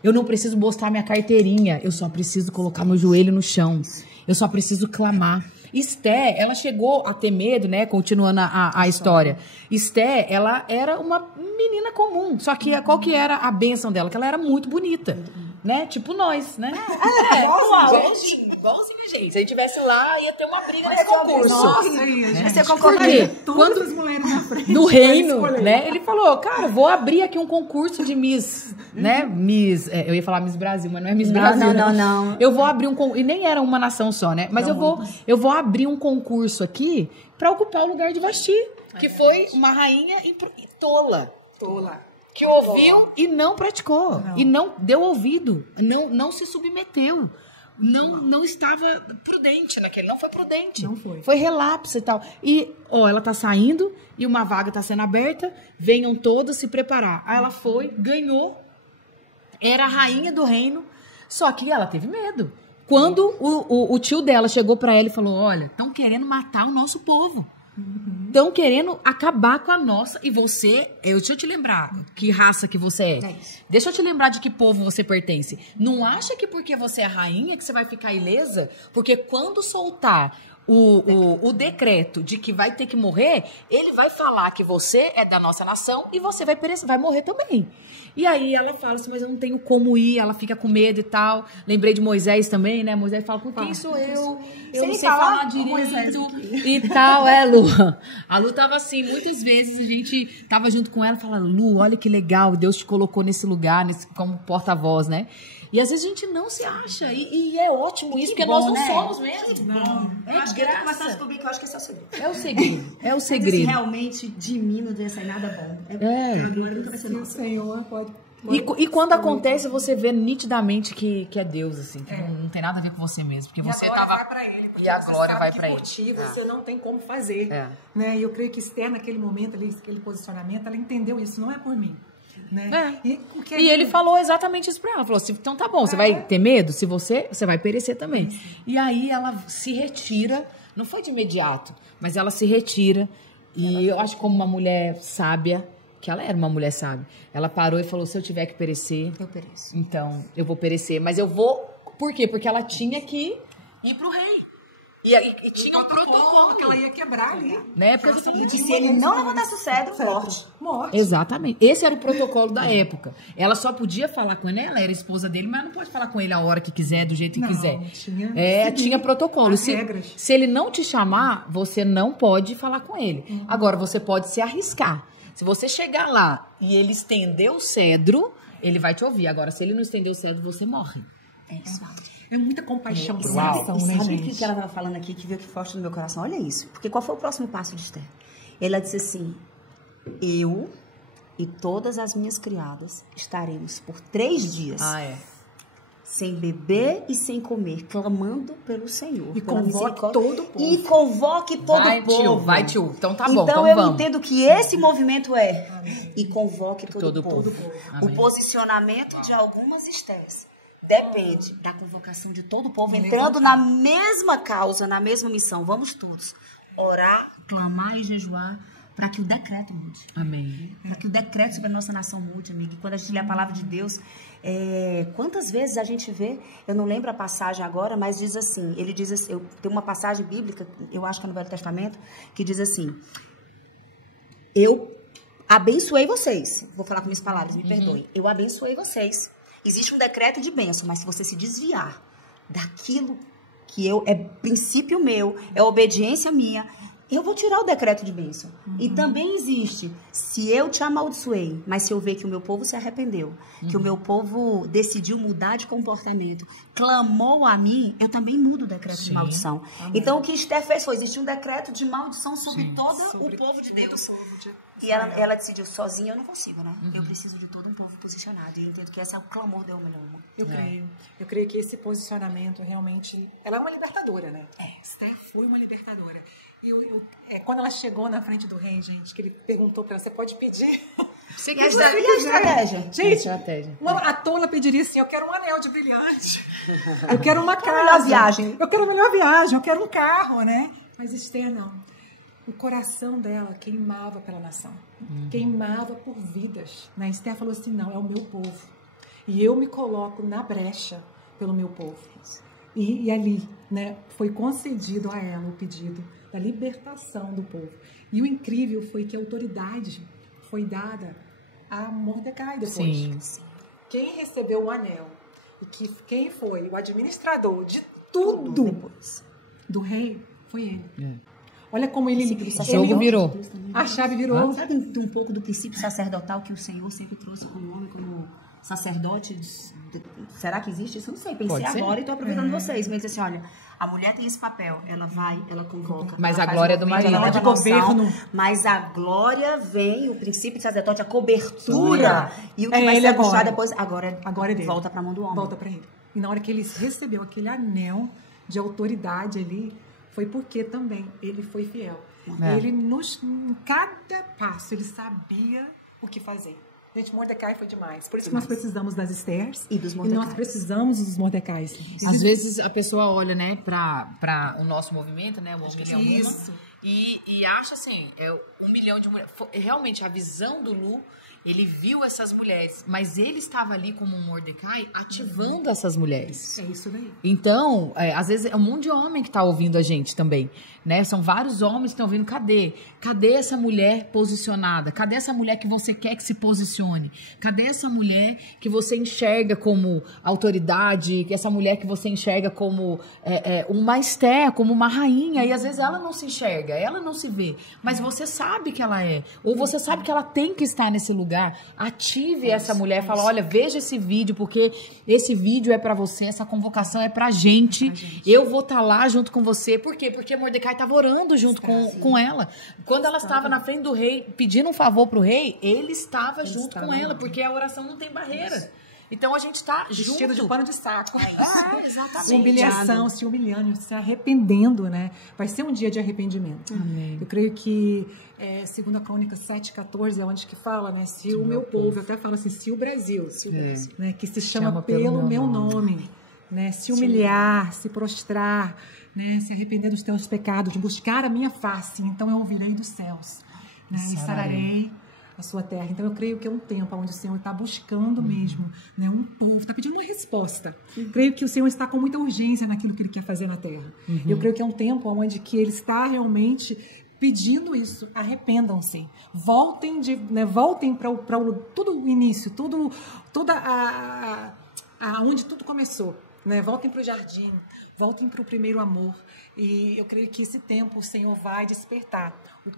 Eu não preciso mostrar minha carteirinha, eu só preciso colocar meu joelho no chão. Eu só preciso clamar. Esther, ela chegou a ter medo, né? Continuando a história. Esther, ela era uma menina comum. Só que qual que era a bênção dela? Que ela era muito bonita. Né? Tipo nós, né? Igualzinho, gente. Se a gente tivesse lá, ia ter uma briga nesse concurso. Nossa, ia ser concorrida. Todas as mulheres na frente. No reino, né? Ele falou, cara, vou abrir aqui um concurso de Miss, né? Miss, eu ia falar Miss Brasil, mas não é Miss Brasil. Não. Eu vou abrir um concurso, e nem era uma nação só, né? Mas eu vou abrir um concurso aqui pra ocupar o lugar de Vasti, que foi uma rainha tola. que ouviu e não praticou. E não deu ouvido, não se submeteu. Não estava prudente naquele, não foi prudente. Não foi. Foi relapso e tal. E, ela tá saindo e uma vaga tá sendo aberta, venham todos se preparar. Aí ela foi, ganhou, era a rainha do reino, só que ela teve medo. Quando o tio dela chegou pra ela e falou, olha, estão querendo matar o nosso povo. Estão querendo acabar com a nossa. E você, deixa eu te lembrar que raça que você é. Deixa eu te lembrar de que povo você pertence. Não acha que porque você é rainha que você vai ficar ilesa? Porque quando soltar o decreto de que vai ter que morrer, ele vai falar que você é da nossa nação e você vai morrer também. E aí ela fala assim, mas eu não tenho como ir, ela fica com medo e tal. Lembrei de Moisés também, né? Moisés fala, com quem sou eu? Eu não sei falar direito e tal, Lu. A Lu tava assim, muitas vezes a gente tava junto com ela e falava, Lu, olha que legal, Deus te colocou nesse lugar, como porta-voz, né? E às vezes a gente não se acha. E é ótimo isso, porque nós não somos mesmo. Não. Eu acho que eu tô começando a descobrir que eu acho que esse é o segredo. É o segredo. É o Se segredo. realmente de mim não deve sair nada bom. A glória nunca vai ser O nossa. Senhor pode... E quando acontece, você vê nitidamente que é Deus, assim. Que não tem nada a ver com você mesmo. Porque você tava... vai pra ele, E a glória vai pra ele. Por ti, você não tem como fazer. Né? E eu creio que Esther, naquele momento, ali, aquele posicionamento, ela entendeu isso. Não é por mim. Né? E ele falou exatamente isso pra ela. Falou assim, então tá bom, você vai ter medo? Se você vai perecer também. E aí ela se retira. Não foi de imediato, mas ela se retira. E eu acho que como uma mulher sábia, que ela era uma mulher sábia, ela parou e falou, se eu tiver que perecer, Eu pereço. então eu vou perecer. Mas eu vou... Por quê? Porque ela tinha que ir pro rei. E tinha um protocolo que ela ia quebrar ali. né? Porque E que se ele não levantasse o cedro, morte. Exatamente. Esse era o protocolo da época. Ela só podia falar com ele, ela era esposa dele, mas não pode falar com ele a hora que quiser, do jeito que Não, quiser. tinha protocolo. as regras. Se ele não te chamar, você não pode falar com ele. Agora, você pode se arriscar. Se você chegar lá e ele estender o cedro, ele vai te ouvir. Agora, se ele não estender o cedro, você morre. É isso. É muita compaixão por Uau. coração, E né, sabe o gente? que ela estava falando aqui, que veio aqui forte no meu coração? Olha isso. Porque qual foi o próximo passo de Esther? Ela disse assim, eu e todas as minhas criadas estaremos por 3 dias sem beber e sem comer, clamando pelo Senhor. E pela convoque misericórdia. todo o povo. E convoque todo o povo. Vai, tio. Então tá bom, Então então eu vamos. entendo que esse movimento é e convoque todo o povo. Amém. O posicionamento de algumas Estéres depende da convocação de todo o povo, entrando na mesma causa, na mesma missão. Vamos todos orar, clamar e jejuar para que o decreto mude. Amém. Para que o decreto sobre a nossa nação mude, amiga. E quando a gente lê a palavra de Deus, quantas vezes a gente vê, eu não lembro a passagem agora, mas diz assim, ele diz assim, tem uma passagem bíblica, eu acho que é no Velho Testamento, que diz assim, eu abençoei vocês. Vou falar com minhas palavras, me perdoem. Eu abençoei vocês. Existe um decreto de bênção, mas se você se desviar daquilo que é princípio meu, é obediência minha, eu vou tirar o decreto de bênção. E também existe, se eu te amaldiçoei, mas se eu ver que o meu povo se arrependeu, que o meu povo decidiu mudar de comportamento, clamou a mim, eu também mudo o decreto de maldição. Então o que Esther fez foi, existe um decreto de maldição sobre todo o povo de Deus. E ela decidiu, sozinha eu não consigo, né? Eu preciso de todo um povo posicionado. E eu entendo que esse é o clamor da uma. Eu creio que esse posicionamento realmente... Ela é uma libertadora, né? Esther foi uma libertadora. E quando ela chegou na frente do rei, gente, que ele perguntou para ela, você pode pedir? Você E a estratégia? Gente, estratégia. a tola pediria assim, eu quero um anel de brilhante. Eu quero uma casa. melhor viagem. Eu quero a melhor viagem, eu quero um carro, né? Mas Esther não. O coração dela queimava pela nação. Queimava por vidas. Né? Esther falou assim, não, é o meu povo. E eu me coloco na brecha pelo meu povo. E ali, né, foi concedido a ela o pedido da libertação do povo. E o incrível foi que a autoridade foi dada a Mordecai depois. Sim. Quem recebeu o anel e quem foi o administrador de tudo Depois. do rei foi ele. Olha como ele... O jogo virou. A chave virou. Sabe um pouco do princípio sacerdotal que o Senhor sempre trouxe como homem, como sacerdotes. Será que existe isso? Não sei. Pensei Pode ser. agora e tô aproveitando vocês. Mas assim, olha, a mulher tem esse papel. Ela vai, ela convoca. Mas ela a faz glória é do movimento, marido. ela De leva noção, governo. mas a glória vem, o princípio de sacerdote, a cobertura. E o que É vai ele ser puxado agora. depois, Agora é dele. volta pra mão do homem. Volta para ele. E na hora que ele recebeu aquele anel de autoridade ali, foi porque também ele foi fiel. É. Ele, em cada passo, ele sabia o que fazer. Gente, Mordecai foi demais. Por isso que nós precisamos das Estérs. E dos E Mordecais. nós precisamos dos Mordecais. Às vezes a pessoa olha, né, pra o nosso movimento, né, o 1 milhão Isso. e acha assim, 1 milhão de mulheres. Realmente, a visão do Lu, ele viu essas mulheres, mas ele estava ali como um Mordecai ativando essas mulheres. É isso daí. Então, às vezes é um monte de homem que está ouvindo a gente também, né? São vários homens que estão ouvindo. Cadê essa mulher posicionada? Cadê essa mulher que você quer que se posicione? Cadê essa mulher que você enxerga como autoridade? Essa mulher que você enxerga como uma Esther, como uma rainha? E às vezes ela não se enxerga, ela não se vê. Mas você sabe que ela é. Ou você sabe que ela tem que estar nesse lugar. Ative essa mulher. Fala, olha, veja esse vídeo, porque esse vídeo é pra você, essa convocação é pra gente. Eu vou estar lá junto com você. Por quê? Porque Mordecai estava orando junto com ela. Quando ela estava na frente do rei, pedindo um favor pro rei, ele estava junto com ela, porque a oração não tem barreira. Então a gente tá Vestido junto. de pano de saco. Exatamente. Humilhação, se humilhando, se arrependendo, né? Vai ser um dia de arrependimento. Amém. Eu creio que 2 Crônicas 7:14 é onde que fala, né? Se o meu povo, até fala assim, se o Brasil, né? Que se chama pelo meu nome, né? Se humilhar, se prostrar, né? Se arrepender dos teus pecados, buscar a minha face, então eu ouvirei dos céus, né? E sararei a sua terra. Então eu creio que é um tempo onde o Senhor está buscando mesmo, né, um povo, está pedindo uma resposta. Creio que o Senhor está com muita urgência naquilo que Ele quer fazer na terra. Eu creio que é um tempo onde que Ele está realmente pedindo isso. Arrependam-se, voltem para tudo o início, onde tudo começou. Né? Voltem para o jardim, voltem para o primeiro amor. E eu creio que esse tempo o Senhor vai despertar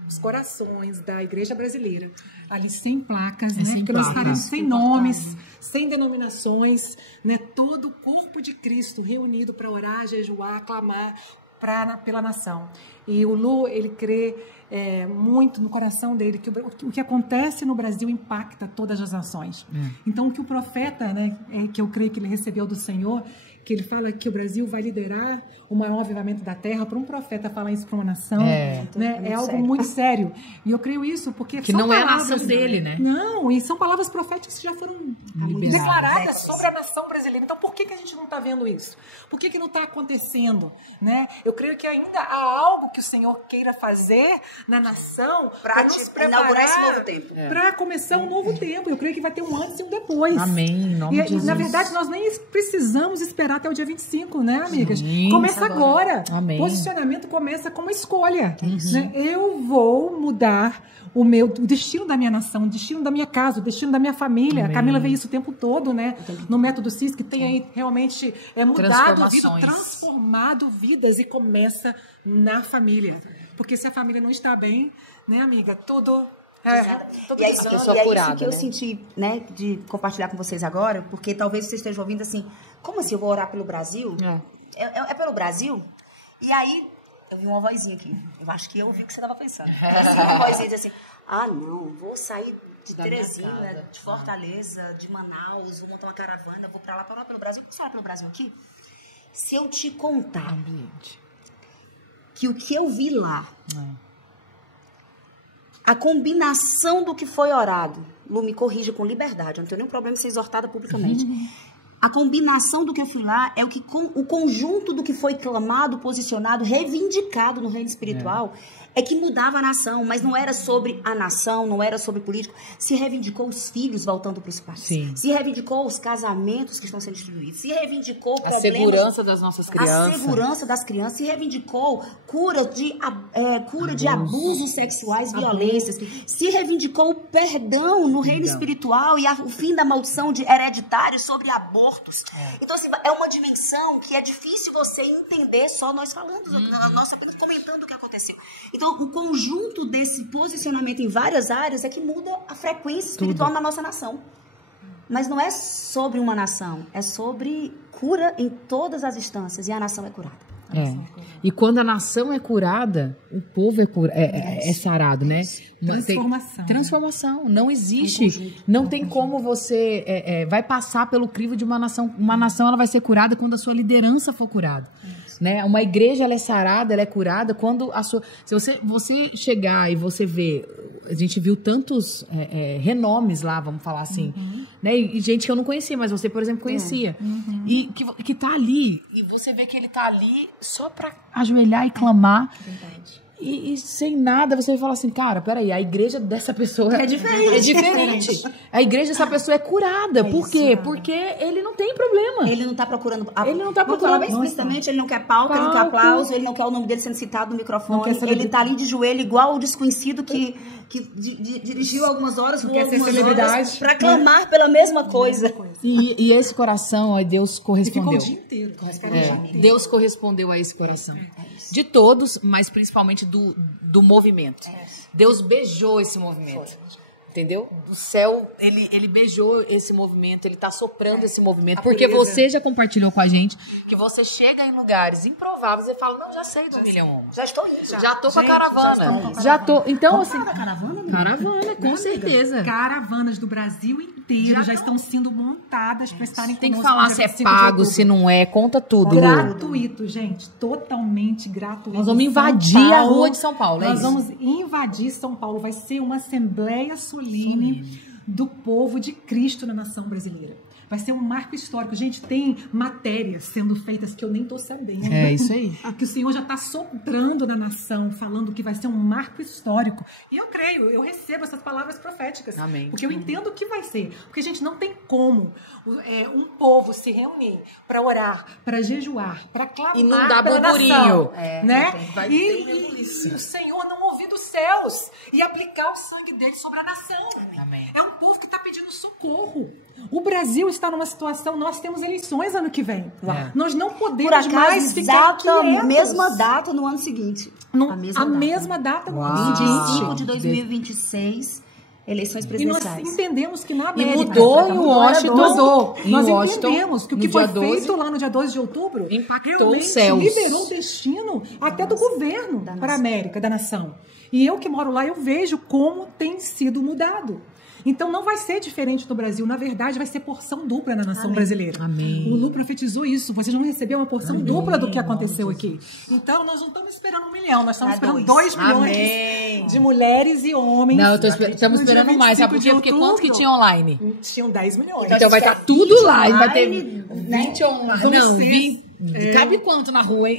os corações da igreja brasileira, ali sem placas, né? Porque nós estaremos sem nomes, sem denominações, né? Todo o corpo de Cristo reunido para orar, jejuar, clamar pela nação. E o Lu, ele crê muito no coração dele que o que acontece no Brasil impacta todas as nações. Então, o que o profeta, né, que eu creio que ele recebeu do Senhor, que ele fala que o Brasil vai liderar o maior avivamento da terra, para um profeta falar isso para uma nação, né, é algo sério. Muito sério. E eu creio isso porque que são não é a palavras nação dele, né? Não, e são palavras proféticas que já foram declaradas sobre a nação brasileira. Então, por que a gente não está vendo isso? Por que não está acontecendo? Né? Eu creio que ainda há algo que o Senhor queira fazer na nação para nos inaugurar esse novo tempo. Para começar um novo tempo. Eu creio que vai ter um antes e um depois. Amém, em nome de Jesus. Na verdade, nós nem precisamos esperar até o dia 25, né, amigas? Sim, começa agora. Amém. Posicionamento começa com uma escolha. Né? Eu vou mudar o destino da minha nação, o destino da minha casa, o destino da minha família. Amém. A Camila vê isso o tempo todo, né? No método CIS, que tem aí realmente mudado a vida, transformado vidas, e começa na família. Porque se a família não está bem, né, amiga? Tudo... E é isso que eu senti, né, de compartilhar com vocês agora, porque talvez vocês estejam ouvindo assim, como assim eu vou orar pelo Brasil? É pelo Brasil? E aí, eu vi uma vozinha aqui, eu acho que eu ouvi o que você estava pensando. Assim, uma vozinha diz assim, não, vou sair de Teresina, de Fortaleza, de Manaus, vou montar uma caravana, vou pra lá para orar pelo Brasil. Posso orar pelo Brasil aqui? Se eu te contar que o que eu vi lá... A combinação do que foi orado, Lu, me corrija com liberdade, eu não tenho nenhum problema em ser exortada publicamente. A combinação do que eu fui lá é o conjunto do que foi clamado, posicionado, reivindicado no reino espiritual, é que mudava a nação, mas não era sobre a nação, não era sobre político. Se reivindicou os filhos voltando para os pais. Sim. Se reivindicou os casamentos que estão sendo destruídos. Se reivindicou a segurança das nossas crianças. A segurança das crianças. Se reivindicou cura de abusos sexuais, violências. Se reivindicou o perdão no reino espiritual e o fim da maldição hereditária sobre abortos. Então, assim, é uma dimensão que é difícil você entender só nós falando, nós apenas comentando o que aconteceu. Então, o conjunto desse posicionamento em várias áreas é que muda a frequência espiritual na nossa nação. Mas não é sobre uma nação, é sobre cura em todas as instâncias, e a nação é curada. E quando a nação é curada, o povo é sarado, né? Transformação. Não existe. Não tem como você... vai passar pelo crivo de uma nação. Uma nação ela vai ser curada quando a sua liderança for curada. Né? Uma igreja ela é sarada, ela é curada quando a sua... Se você chegar e você ver... A gente viu tantos renomes lá, vamos falar assim. Né? E gente que eu não conhecia, mas você, por exemplo, conhecia. E que tá ali. E você vê que ele tá ali só para ajoelhar e clamar. Verdade. E sem nada, você vai falar assim, cara, peraí, a igreja dessa pessoa é diferente. A igreja dessa pessoa é curada. Por quê? Porque ele não tem problema. Ele não tá procurando... Ele não tá Vamos procurando... falar bem explicitamente, ele não quer palco, ele não quer aplauso, ele não quer o nome dele sendo citado no microfone. Ele tá ali de joelho, igual o desconhecido que dirigiu algumas horas, não quer ser celebridade, para clamar pela mesma coisa. E esse coração, ó, Deus correspondeu. E ficou o dia inteiro. Deus correspondeu a esse coração. De todos, mas principalmente do movimento. Deus beijou esse movimento. Entendeu? Do céu, ele beijou esse movimento, ele tá soprando esse movimento. Porque você já compartilhou com a gente que você chega em lugares improváveis e fala, não, já sei do Milhão Homem. Já estou indo. Já tô com a caravana. Já tô. Então, assim. Caravana, com certeza. Caravanas do Brasil inteiro já estão sendo montadas para estarem Tem que conosco falar no se é dia 25 de pago, outubro. se não é, conta tudo. Gratuito, gente. Totalmente gratuito. Nós vamos invadir a rua de São Paulo, Nós vamos invadir São Paulo. Vai ser uma assembleia solene do povo de Cristo na nação brasileira. Vai ser um marco histórico. Gente, tem matérias sendo feitas que eu nem tô sabendo. É isso aí. Que o Senhor já está soprando na nação, falando que vai ser um marco histórico. E eu creio, eu recebo essas palavras proféticas. Amém. Porque eu entendo o que vai ser. Porque, gente, não tem como um povo se reunir para orar, para jejuar, para clamar e não dá pela burburinho. nação, É, né? vai E o Senhor não ouvir dos céus e aplicar o sangue dele sobre a nação. Amém. É um povo que está pedindo socorro. O Brasil está numa situação, nós temos eleições ano que vem. Nós não podemos mais ficar quietos. Mesma data no ano seguinte. A mesma data no ano 25 de 2026, eleições presidenciais. E nós entendemos que na América... E mudou em Washington. Nós entendemos que o que foi feito lá no dia 12 de outubro impactou os céus. Liberou o destino até do governo para a América, da nação. E eu que moro lá, eu vejo como tem sido mudado. Então não vai ser diferente no Brasil. Na verdade, vai ser porção dupla na nação brasileira. Amém. O Lu profetizou isso. Vocês vão receber uma porção dupla do que aconteceu aqui. Então, nós não estamos esperando 1 milhão. Nós estamos esperando 2 milhões de mulheres e homens. Não, estamos esperando mais. Sabe por quê? Porque quantos que tinha online? Tinham 10 milhões. Então vai estar tudo lá. Vai ter 20 online. Vamos Não, ser- 20. Cabe quanto na rua, hein?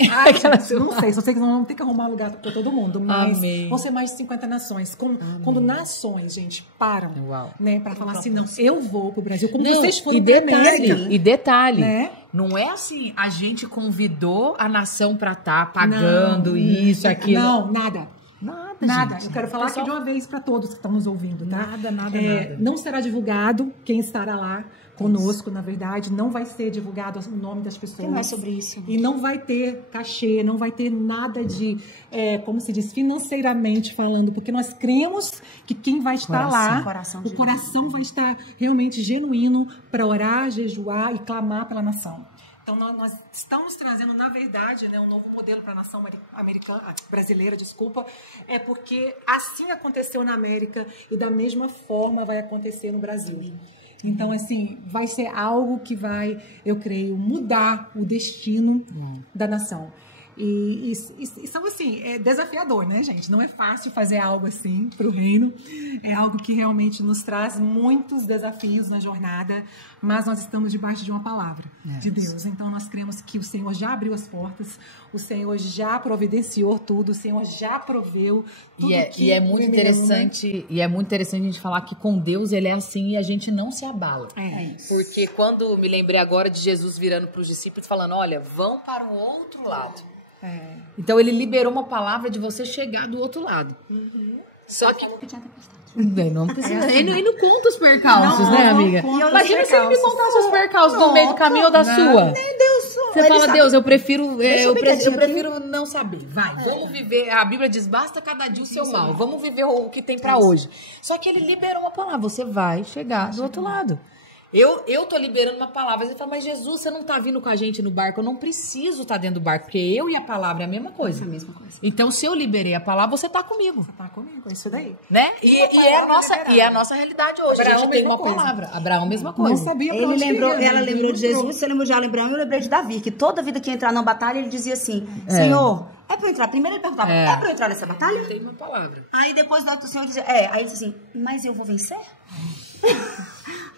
Não sei, só sei que nós vamos ter que arrumar lugar para todo mundo, mas Amém. vão ser mais de 50 nações. Quando nações, gente, param, Uau. né, para falar assim, não, eu vou pro Brasil, como Não, vocês foram e pra América. detalhe, Né? não é assim, a gente convidou a nação pra estar pagando isso, aquilo. Não, nada. Nada, Eu gente. quero falar Pessoal, aqui de uma vez para todos que estão nos ouvindo, tá? Nada. Não será divulgado quem estará lá conosco, na verdade. Não vai ser divulgado o nome das pessoas. Tem mais sobre isso. E não vai ter cachê, não vai ter nada de, como se diz, financeiramente falando, porque nós cremos que quem vai estar lá, o coração vai estar realmente genuíno para orar, jejuar e clamar pela nação. Então, nós estamos trazendo, na verdade, né, um novo modelo para a nação brasileira, é porque assim aconteceu na América e da mesma forma vai acontecer no Brasil. Então, assim, vai ser algo que vai, eu creio, mudar o destino da nação. E são, assim, é desafiador, né, gente? Não é fácil fazer algo assim para o reino. É algo que realmente nos traz muitos desafios na jornada, mas nós estamos debaixo de uma palavra de Deus. Então, nós cremos que o Senhor já abriu as portas, o Senhor já providenciou tudo, o Senhor já proveu tudo. E é muito interessante, e é muito interessante a gente falar que com Deus ele é assim e a gente não se abala. Porque quando me lembrei agora de Jesus virando para os discípulos falando, olha, vão para o outro lado. Então ele liberou uma palavra de você chegar do outro lado. Só que não precisa. Ele não conta os percalços, né, amiga? Imagina se ele me contasse os percalços no meio do caminho ou da sua. Você fala, Deus, eu prefiro não saber. Vamos viver. A Bíblia diz, basta cada dia o seu mal. Vamos viver o que tem pra hoje. Só que ele liberou uma palavra. Você vai chegar do outro lado. Eu tô liberando uma palavra. Você fala, mas Jesus, você não tá vindo com a gente no barco. Eu não preciso estar dentro do barco, porque eu e a palavra é a mesma coisa. É a mesma coisa. Então, se eu liberei a palavra, você tá comigo. Você tá comigo, é isso daí. Né? E é a nossa realidade hoje. Abraão, a gente tem uma mesma coisa. palavra. Abraão, mesma coisa. Não sabia pra onde Ela queria, lembrou de Jesus, você lembrou de Abraão e eu lembrei de Davi, que toda vida que ia entrar numa batalha, ele dizia assim, Senhor, é pra eu entrar? Primeiro ele perguntava, é pra eu entrar nessa batalha? Tem uma palavra. Aí depois o Senhor dizia, aí ele disse assim, mas eu vou vencer?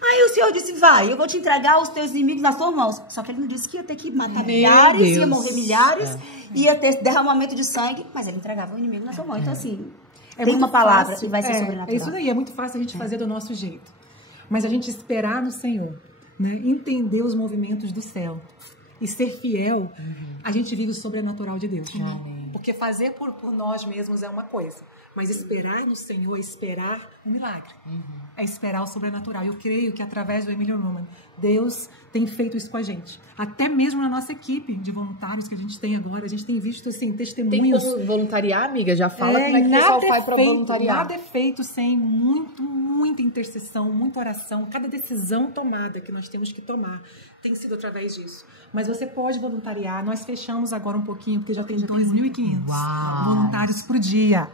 Aí o Senhor disse, vai, eu vou te entregar os teus inimigos nas tuas mãos. Só que ele não disse que ia ter que matar milhares, ia morrer milhares, ia ter derramamento de sangue, mas ele entregava o inimigo na sua mão. Então assim, tem uma palavra e vai ser sobrenatural. É isso daí, é muito fácil a gente fazer do nosso jeito. Mas a gente esperar no Senhor, né? Entender os movimentos do céu e ser fiel, a gente vive o sobrenatural de Deus. Porque fazer por nós mesmos é uma coisa, mas esperar no Senhor é esperar o milagre. É esperar o sobrenatural. Eu creio que através do Emílio Roman, Deus tem feito isso com a gente. Até mesmo na nossa equipe de voluntários que a gente tem agora, a gente tem visto assim, testemunhos. Tem como voluntariar, amiga? Já fala como é que o pessoal faz para voluntariar. Nada é feito sem muita intercessão, muita oração. Cada decisão tomada que nós temos que tomar tem sido através disso. Mas você pode voluntariar. Nós fechamos agora um pouquinho, porque já tem 2.500 voluntários por dia.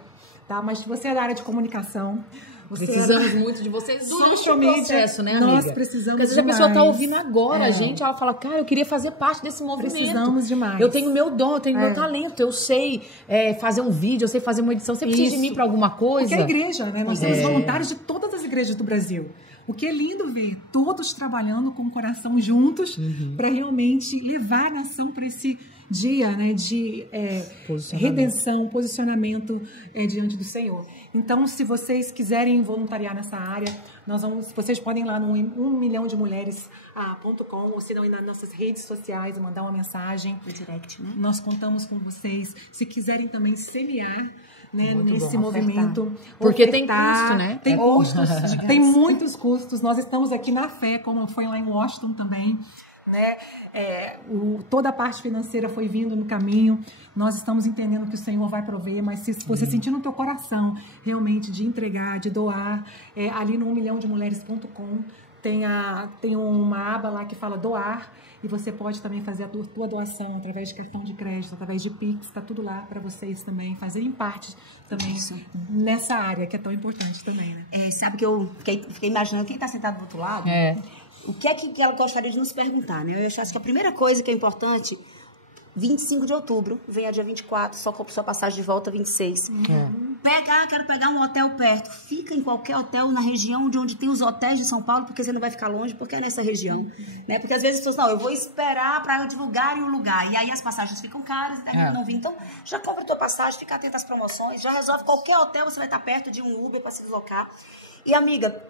Tá? Mas se você é da área de comunicação... Precisamos muito de vocês durante o processo, né, amiga? Nós precisamos demais. Porque a pessoa tá ouvindo agora a gente, ela fala, cara, eu queria fazer parte desse movimento. Precisamos demais. Eu tenho meu dom, eu tenho meu talento, eu sei fazer um vídeo, eu sei fazer uma edição. Você precisa de mim para alguma coisa? Porque é igreja, né? Nós temos voluntários de todas as igrejas do Brasil. O que é lindo ver todos trabalhando com o coração juntos para realmente levar a nação para esse dia, né, de redenção, posicionamento diante do Senhor. Então, se vocês quiserem voluntariar nessa área, vocês podem ir lá no 1milhãodemulheres.com ou se não ir nas nossas redes sociais e mandar uma mensagem. No direct, né? Nós contamos com vocês. Se quiserem também semear, né, nesse movimento. Porque tem custo, né? Tem custos, tem muitos custos. Nós estamos aqui na fé, como foi lá em Washington também. Né? Toda a parte financeira foi vindo no caminho. Nós estamos entendendo que o Senhor vai prover, mas se você sentir no teu coração realmente de entregar, de doar, ali no 1milhãodemulheres.com tem uma aba lá que fala doar, e você pode também fazer a tua doação através de cartão de crédito, através de Pix, está tudo lá para vocês também fazerem parte também nessa área que é tão importante também, né? Sabe que eu fiquei imaginando quem está sentado do outro lado. O que é que ela gostaria de nos perguntar, né? Eu acho que a primeira coisa que é importante, 25 de outubro, vem a dia 24, só compra sua passagem de volta 26. Quero pegar um hotel perto. Fica em qualquer hotel na região de onde tem os hotéis de São Paulo, porque você não vai ficar longe, porque é nessa região. Né? Porque às vezes as pessoas, não, eu vou esperar para divulgarem o lugar. E aí as passagens ficam caras, daí não vem. Então, já compra a tua passagem, fica atento às promoções, já resolve qualquer hotel, você vai estar perto de um Uber para se deslocar. E amiga,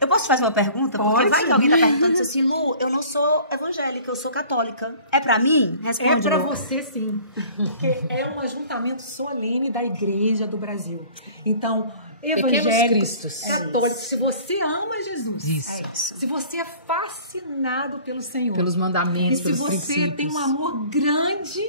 eu posso te fazer uma pergunta? Porque vai que alguém está perguntando assim, Lu, eu não sou evangélica, eu sou católica. É para mim? Responde. É para você, sim. Porque é um ajuntamento solene da Igreja do Brasil. Então, evangélicos, católicos, se você ama Jesus, se você é fascinado pelo Senhor, pelos mandamentos, pelos princípios, e se você tem um amor grande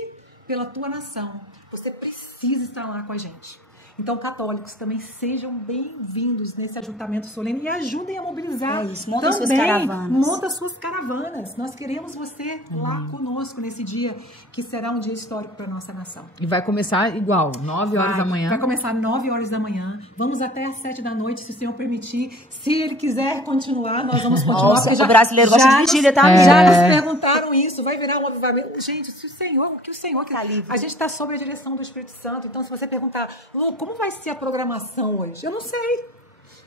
pela tua nação, você precisa estar lá com a gente. Então, católicos também sejam bem-vindos nesse ajuntamento solene e ajudem a mobilizar. Monta suas caravanas. Monta suas caravanas. Nós queremos você lá conosco nesse dia, que será um dia histórico para a nossa nação. E vai começar igual, 9 horas da manhã. Vai começar 9 horas da manhã. Vamos até às 7 da noite, se o Senhor permitir. Se Ele quiser continuar, nós vamos continuar. Nossa, o brasileiro gosta de vigília, tá? Já nos perguntaram isso. Vai virar um avivamento. Gente, se o Senhor tá livre. A gente está sob a direção do Espírito Santo. Então, se você perguntar, Lu, como vai ser a programação hoje? Eu não sei.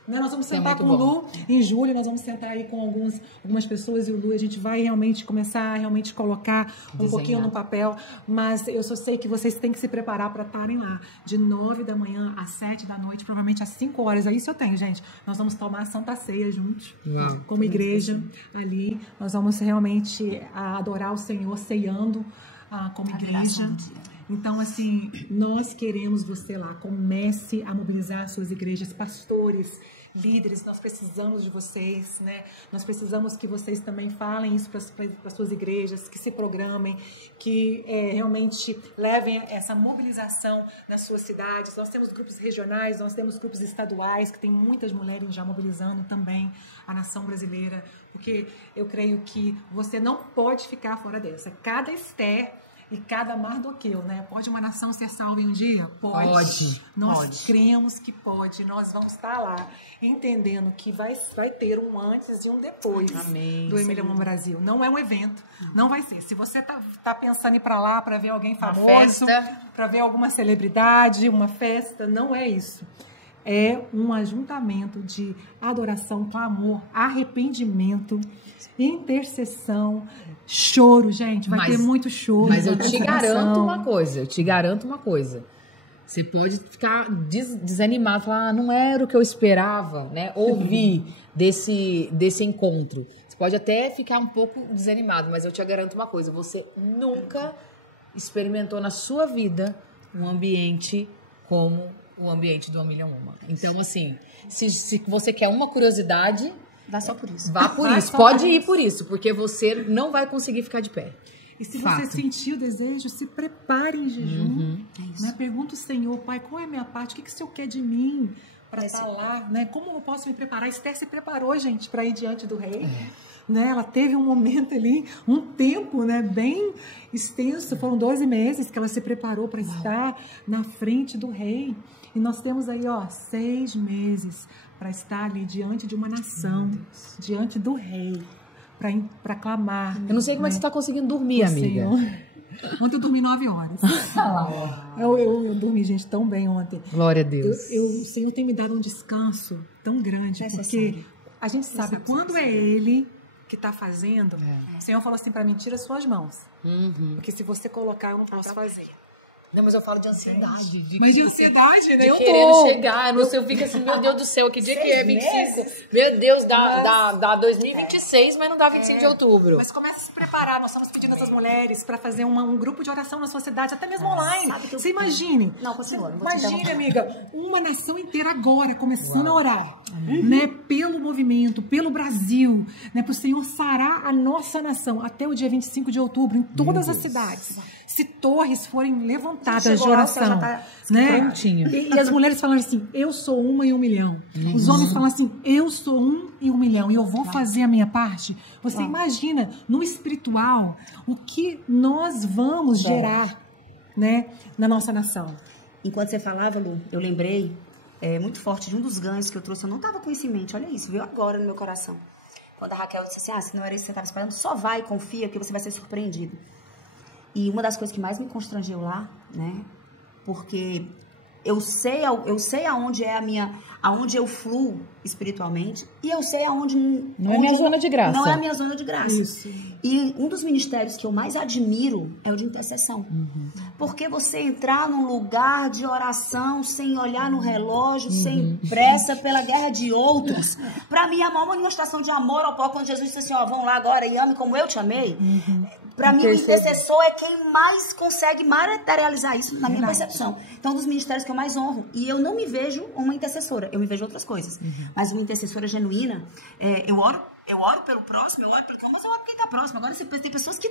Né? Nós vamos sentar com o Lu em julho, nós vamos sentar aí com algumas pessoas e o Lu, a gente vai realmente começar a colocar um pouquinho no papel, mas eu só sei que vocês têm que se preparar para estarem lá, de 9 da manhã às 7 da noite, provavelmente às 5 horas, isso eu tenho, gente. Nós vamos tomar a Santa Ceia juntos, como igreja ali, nós vamos realmente adorar o Senhor ceando como igreja. Então, assim, nós queremos você lá. Comece a mobilizar suas igrejas, pastores, Líderes, nós precisamos de vocês, né? Nós precisamos que vocês também falem isso para as suas igrejas, que se programem, que realmente levem essa mobilização nas suas cidades. Nós temos grupos regionais, nós temos grupos estaduais, que tem muitas mulheres já mobilizando também a nação brasileira, porque eu creio que você não pode ficar fora dessa. Cada Esther e cada Mardoqueu, né? Pode uma nação ser salva em um dia? Pode. Nós cremos que pode. Nós vamos estar lá entendendo que vai ter um antes e um depois do Emília Moon Brasil. Não é um evento, não vai ser. Se você tá pensando em ir para lá para ver alguém famoso, para ver alguma celebridade, uma festa, não é isso. É um ajuntamento de adoração, clamor, arrependimento, intercessão, choro, gente. Vai ter muito choro. Mas eu te garanto uma coisa. Você pode ficar desanimado, falar, não era o que eu esperava, né? Ouvir desse encontro. Você pode até ficar um pouco desanimado, mas eu te garanto uma coisa, você nunca experimentou na sua vida um ambiente como o ambiente do Emília Moon. Então, assim, se você quer uma curiosidade, vá só por isso. Vá por isso. Pode ir por isso, porque você não vai conseguir ficar de pé. E se você sentir o desejo, se prepare em jejum. Né? Pergunta o Senhor, Pai, qual é a minha parte? O que o Senhor quer de mim para estar lá? Né? Como eu posso me preparar? Esther se preparou, gente, para ir diante do rei. Né? Ela teve um momento ali, um tempo, né, bem extenso. Foram 12 meses que ela se preparou para estar na frente do rei. E nós temos aí, 6 meses para estar ali diante de uma nação, diante do rei, para clamar. Eu não sei como é que você está conseguindo dormir, amiga. Ontem eu dormi 9 horas. Eu dormi, gente, tão bem ontem. Glória a Deus. O Senhor tem me dado um descanso tão grande, porque a gente sabe quando é Ele que está fazendo. O Senhor falou assim para mim, tira suas mãos. Porque se você colocar, eu não posso fazer. Não, mas eu falo de ansiedade. Mas de ansiedade, né? Eu querendo chegar. Não sei, eu fico assim, meu Deus do céu, que dia que é 25? Meu Deus, dá 2026, mas não dá 25 de outubro. Mas começa a se preparar. Nós estamos pedindo essas mulheres para fazer um grupo de oração na sua cidade, até mesmo online. Você imagine. Não, continua. Imagine, amiga, uma nação inteira agora começando a orar. Né, pelo movimento, pelo Brasil, né, para o Senhor sarar a nossa nação até o dia 25 de outubro, em todas as cidades. Se torres forem levantadas de oração, né? Prontinho. E as mulheres falam assim, eu sou 1 em 1 milhão. Os homens falam assim, eu sou 1 em 1 milhão e eu vou fazer a minha parte. Você imagina, no espiritual, o que nós vamos gerar, né, na nossa nação. Enquanto você falava, Lu, eu lembrei muito forte de um dos ganhos que eu trouxe. Eu não estava com isso em mente, olha isso, veio agora no meu coração. Quando a Raquel disse assim, se não era isso que você estava esperando, só vai, confia, que você vai ser surpreendido. E uma das coisas que mais me constrangeu lá, né, porque eu sei aonde é aonde eu fluo espiritualmente, e eu sei aonde não é minha zona de graça. Não é a minha zona de graça. Isso. E um dos ministérios que eu mais admiro é o de intercessão. Porque você entrar num lugar de oração sem olhar no relógio, sem pressa pela guerra de outros. Para mim, a maior manifestação de amor ao povo, quando Jesus disse assim, vão lá agora e ame como eu te amei. Para mim, o intercessor é quem mais consegue materializar isso, na minha percepção. Então, um dos ministérios que eu mais honro. E eu não me vejo uma intercessora, eu me vejo outras coisas. Mas uma intercessora genuína, eu oro pelo próximo, eu oro pelo... Mas eu oro quem tá próximo. Agora, tem pessoas que...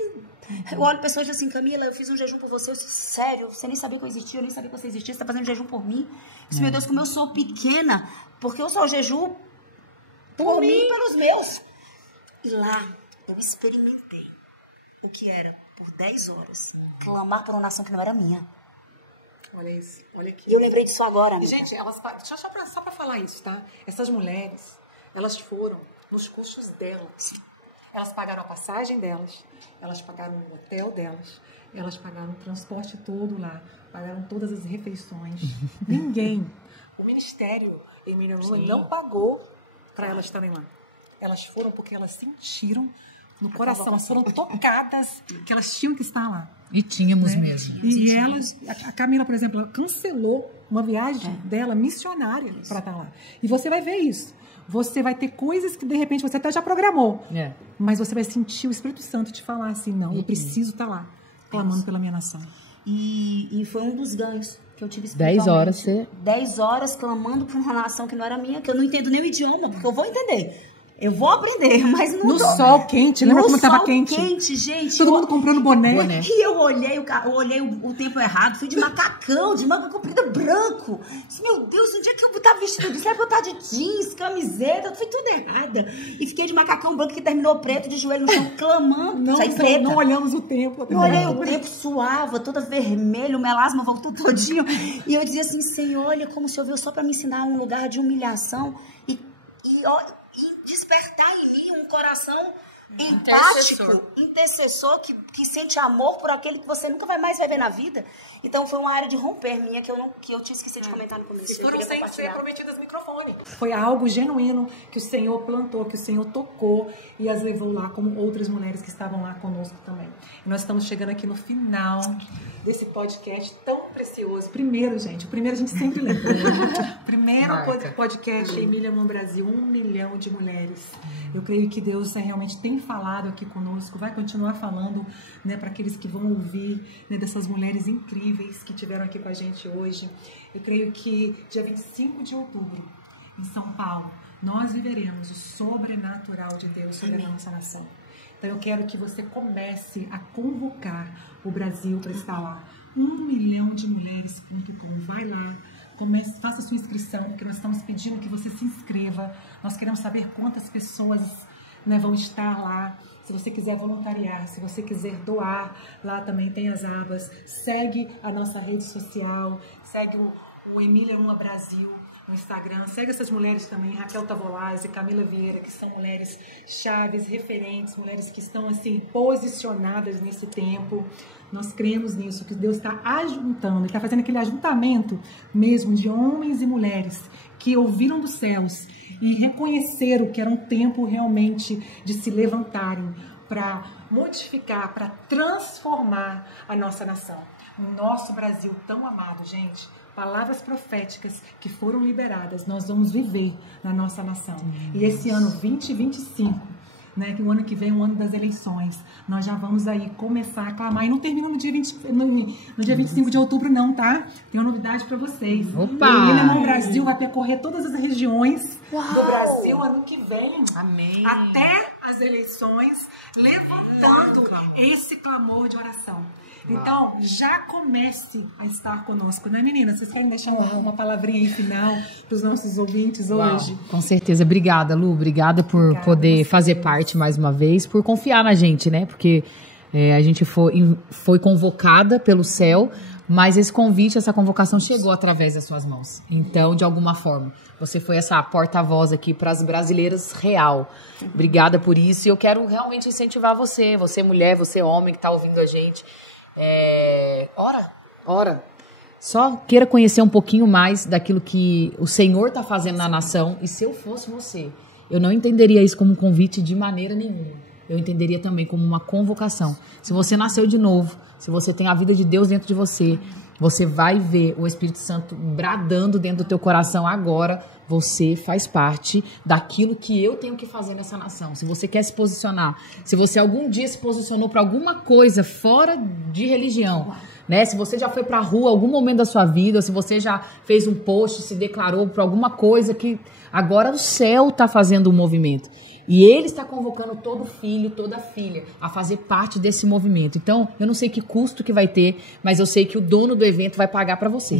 Eu olho pessoas assim, Camila, eu fiz um jejum por você. Eu disse, sério, você nem sabia que eu existia, eu nem sabia que você existia, você tá fazendo jejum por mim. Eu disse, meu Deus, como eu sou pequena, porque eu sou jejum por mim e pelos meus. E lá, eu experimentei o que era, por 10 horas, clamar por uma nação que não era minha. Olha isso, olha aqui. E eu lembrei disso agora, amiga. Gente, só pra falar isso, tá? Essas mulheres, elas foram nos custos delas. Elas pagaram a passagem delas, elas pagaram o hotel delas, elas pagaram o transporte todo lá, pagaram todas as refeições. Ninguém, o Ministério Emília Moon não pagou para elas estarem lá. Elas foram porque elas sentiram no coração, elas foram tocadas que elas tinham que estar lá. E tínhamos mesmo. E elas, a Camila, por exemplo, cancelou uma viagem dela missionária para estar lá. E você vai ver isso. Você vai ter coisas que, de repente, você até já programou. Mas você vai sentir o Espírito Santo te falar assim, não, eu preciso estar lá, clamando pela minha nação. E foi um dos ganhos que eu tive 10 horas, espiritualmente. 10 horas clamando por uma nação que não era minha, que eu não entendo nem o idioma, porque eu vou entender. Eu vou aprender, mas não No sol quente, lembra como estava quente? No sol quente, gente. Todo mundo comprando boné. E eu olhei o tempo errado, fui de macacão, de manga comprida branco. Disse, meu Deus, onde é que eu vou estar vestido disso? É pra eu estar de jeans, camiseta, foi tudo errada. E fiquei de macacão branco que terminou preto, de joelho no chão, clamando. Saí preta. Não olhamos o tempo. Não olhei o tempo, suava, toda vermelha, o melasma voltou todinho. E eu dizia assim, Senhor, olha como o Senhor veio só pra me ensinar um lugar de humilhação e despertar em mim um coração empático, intercessor, que sente amor por aquele que você nunca mais vai ver na vida. Então foi uma área de romper minha que eu tinha esquecido de comentar no começo. E foram sem ser prometidas microfone. Foi algo genuíno que o Senhor plantou, que o Senhor tocou e as levou lá, como outras mulheres que estavam lá conosco também. E nós estamos chegando aqui no final desse podcast tão precioso. Primeiro, gente, a gente sempre lembra. Primeiro podcast Emília no Brasil, 1 milhão de mulheres. Eu creio que Deus realmente tem falado aqui conosco, vai continuar falando, né, para aqueles que vão ouvir, né, dessas mulheres incríveis que tiveram aqui com a gente hoje. Eu creio que dia 25 de outubro, em São Paulo, nós viveremos o sobrenatural de Deus sobre a nossa nação. Então eu quero que você comece a convocar o Brasil para estar lá. 1 milhão de mulheres.com. Vai lá, comece, faça sua inscrição, porque nós estamos pedindo que você se inscreva. Nós queremos saber quantas pessoas, né, vão estar lá. Se você quiser voluntariar, se você quiser doar, lá também tem as abas. Segue a nossa rede social, segue o Emília Uma Brasil no Instagram. Segue essas mulheres também, Raquel Tavolazzi, Camila Vieira, que são mulheres chaves, referentes, mulheres que estão assim posicionadas nesse tempo. Nós cremos nisso, que Deus está ajuntando, está fazendo aquele ajuntamento mesmo de homens e mulheres que ouviram dos céus e reconheceram que era um tempo realmente de se levantarem para modificar, para transformar a nossa nação. O nosso Brasil tão amado, gente. Palavras proféticas que foram liberadas, nós vamos viver na nossa nação. E esse ano 2025, né, que o ano que vem é o ano das eleições, nós já vamos aí começar a clamar. E não termina no dia 25 de outubro não, tá? Tem uma novidade para vocês. Opa! O Emília no Brasil vai percorrer todas as regiões do Brasil ano que vem. Amém. Até as eleições, levantando esse clamor de oração. Então, já comece a estar conosco, né, meninas? Vocês querem deixar uma palavrinha aí final para os nossos ouvintes hoje? Com certeza. Obrigada, Lu. Obrigada por poder fazer parte mais uma vez, por confiar na gente, né? Porque a gente foi convocada pelo céu, mas esse convite, essa convocação chegou através das suas mãos. Então, de alguma forma, você foi essa porta-voz aqui para as brasileiras real. Obrigada por isso. E eu quero realmente incentivar você mulher, você homem que está ouvindo a gente. Ora. Só queira conhecer um pouquinho mais daquilo que o Senhor está fazendo na nação. E se eu fosse você, eu não entenderia isso como um convite de maneira nenhuma. Eu entenderia também como uma convocação. Se você nasceu de novo, se você tem a vida de Deus dentro de você, você vai ver o Espírito Santo bradando dentro do teu coração agora. Você faz parte daquilo que eu tenho que fazer nessa nação. Se você quer se posicionar, se você algum dia se posicionou para alguma coisa fora de religião, né? Se você já foi para a rua algum momento da sua vida, se você já fez um post, se declarou para alguma coisa que agora o céu está fazendo um movimento. E ele está convocando todo filho, toda filha a fazer parte desse movimento. Então, eu não sei que custo que vai ter, mas eu sei que o dono do evento vai pagar para você.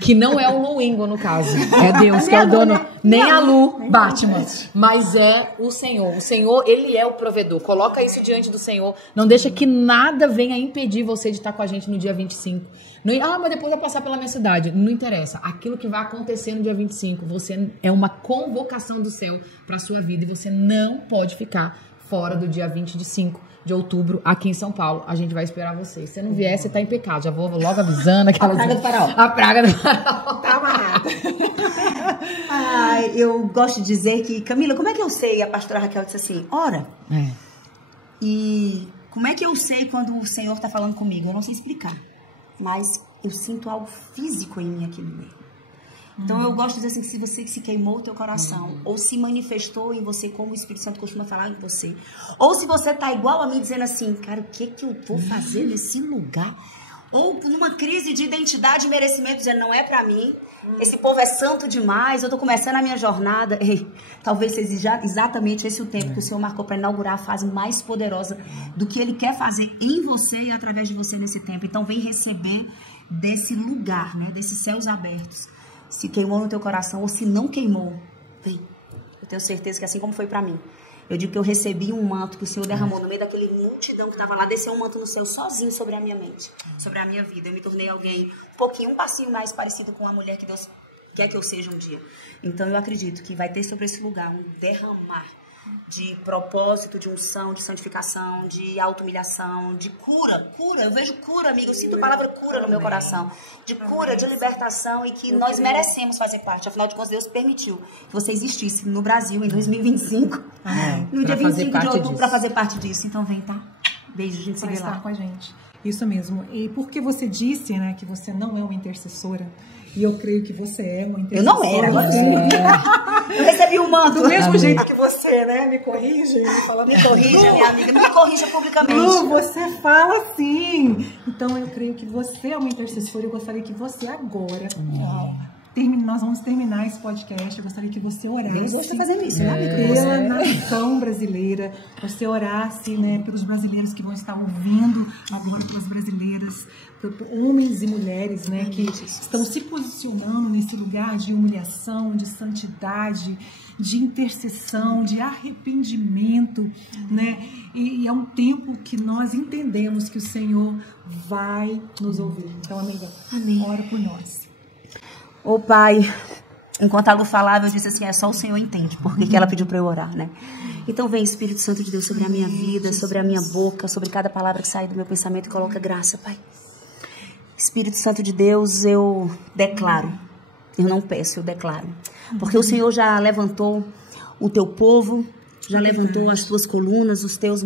Que não é o Lu Ingo, no caso. É Deus que é o dono. Nem a Lu, Batman. Mas é o Senhor. O Senhor, ele é o provedor. Coloca isso diante do Senhor. Não deixa que nada venha impedir você de estar com a gente no dia 25. Mas depois vai passar pela minha cidade. Não interessa. Aquilo que vai acontecer no dia 25, você é uma convocação do céu para a sua vida. E você não pode ficar fora do dia 25 de outubro aqui em São Paulo. A gente vai esperar você. Se você não vier, você tá em pecado. Já vou logo avisando. A praga do faraó. A praga do faraó. Tá amarrada. Eu gosto de dizer que... Camila, como é que eu sei? A pastora Raquel disse assim, ora. E como é que eu sei quando o Senhor tá falando comigo? Eu não sei explicar. Mas eu sinto algo físico em mim aqui no meio. Então eu gosto de dizer assim, que se você se queimou o teu coração, ou se manifestou em você como o Espírito Santo costuma falar em você, ou se você tá igual a mim dizendo assim, cara, o que eu vou fazer nesse lugar? ou numa crise de identidade e merecimento, dizendo, não é pra mim, esse povo é santo demais, eu tô começando a minha jornada. Ei, talvez seja exatamente esse o tempo que o Senhor marcou para inaugurar a fase mais poderosa do que Ele quer fazer em você e através de você nesse tempo. Então vem receber desse lugar, né, desses céus abertos. Se queimou no teu coração ou se não queimou, vem. Eu tenho certeza que assim como foi para mim, eu digo que eu recebi um manto que o Senhor derramou no meio daquele multidão que estava lá, desceu um manto no céu sozinho sobre a minha mente, sobre a minha vida. Eu me tornei alguém um passinho mais parecido com a mulher que Deus quer que eu seja um dia. Então eu acredito que vai ter sobre esse lugar um derramar de propósito, de unção, de santificação, de auto-humilhação, de cura. Eu vejo cura, amiga, eu sinto a palavra cura no meu coração, de cura, de libertação, e que nós merecemos fazer parte. Afinal de contas, Deus permitiu que você existisse no Brasil em 2025, no dia 25 de outubro, para fazer parte disso. Então vem, tá? Beijo, a gente se vê lá. Com a gente. Isso mesmo. E porque você disse, né, que você não é uma intercessora, e eu creio que você é uma intercessora. Eu não era. Eu recebi um manto. Do mesmo jeito que você, né? Me corrige. Me corrija, minha amiga. Me corrija publicamente. Lu, você fala assim. Então, eu creio que você é uma intercessora. Eu gostaria que você agora... Nós vamos terminar esse podcast. Eu gostaria que você orasse. Eu gosto fazendo isso, né? Pela nação brasileira. Você orasse, né, pelos brasileiros que vão estar ouvindo agora, pelas brasileiras, homens e mulheres, né, que estão se posicionando nesse lugar de humilhação, de santidade, de intercessão, de arrependimento, né? E é um tempo que nós entendemos que o Senhor vai nos ouvir. Então, amiga, ora por nós. Ô Pai, enquanto a Lu falava, eu disse assim, é só o Senhor entende porque que ela pediu para eu orar, né? Então vem, Espírito Santo de Deus, sobre a minha vida, sobre a minha boca, sobre cada palavra que sai do meu pensamento, e coloca graça, Pai. Espírito Santo de Deus, eu declaro, eu não peço, eu declaro, porque o Senhor já levantou o teu povo, já levantou as tuas colunas, os teus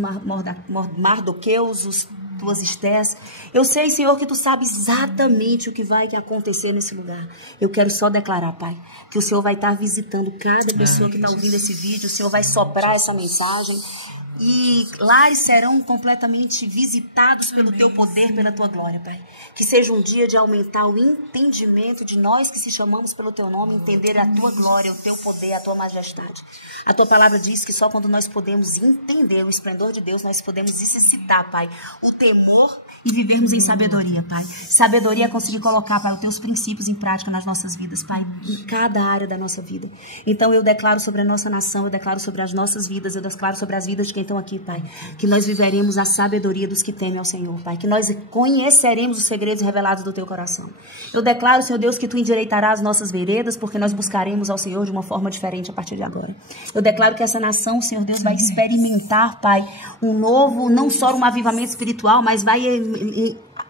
mardoqueus, os tuas estés. Eu sei, Senhor, que tu sabes exatamente o que vai acontecer nesse lugar. Eu quero só declarar, Pai, que o Senhor vai estar visitando cada pessoa que está ouvindo esse vídeo. O Senhor vai soprar essa mensagem e lares serão completamente visitados pelo teu poder, pela tua glória, Pai. Que seja um dia de aumentar o entendimento de nós que se chamamos pelo teu nome, entender a tua glória, o teu poder, a tua majestade. A tua palavra diz que só quando nós podemos entender o esplendor de Deus, nós podemos exercitar, Pai, o temor e vivermos em sabedoria, Pai. Sabedoria é conseguir colocar, Pai, os teus princípios em prática nas nossas vidas, Pai, em cada área da nossa vida. Então eu declaro sobre a nossa nação, eu declaro sobre as nossas vidas, eu declaro sobre as vidas de quem estão aqui, Pai, que nós viveremos a sabedoria dos que temem ao Senhor, Pai, que nós conheceremos os segredos revelados do teu coração. Eu declaro, Senhor Deus, que tu endireitarás as nossas veredas, porque nós buscaremos ao Senhor de uma forma diferente a partir de agora. Eu declaro que essa nação, Senhor Deus, vai experimentar, Pai, um novo, não só um avivamento espiritual, mas vai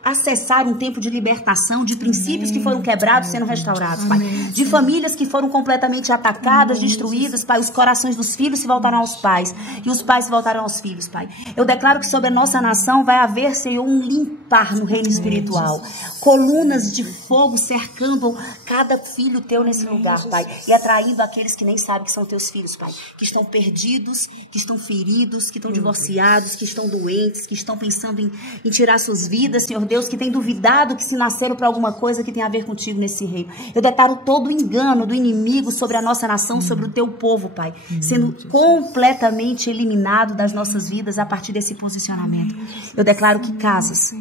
acessar um tempo de libertação, de princípios que foram quebrados sendo restaurados, Pai. De famílias que foram completamente atacadas, destruídas, Pai. Os corações dos filhos se voltarão aos pais e os pais se voltarão aos filhos, Pai. Eu declaro que sobre a nossa nação vai haver, Senhor, um limpar no reino espiritual. Colunas de fogo cercando cada filho teu nesse lugar, Pai. E atraindo aqueles que nem sabem que são teus filhos, Pai. Que estão perdidos, que estão feridos, que estão divorciados, que estão doentes, que estão pensando em tirar suas vidas, Senhor Deus, que tem duvidado que se nasceram para alguma coisa que tem a ver contigo nesse reino. Eu declaro todo o engano do inimigo sobre a nossa nação, sobre o teu povo, Pai, sendo completamente eliminado das nossas vidas a partir desse posicionamento. Eu declaro que casas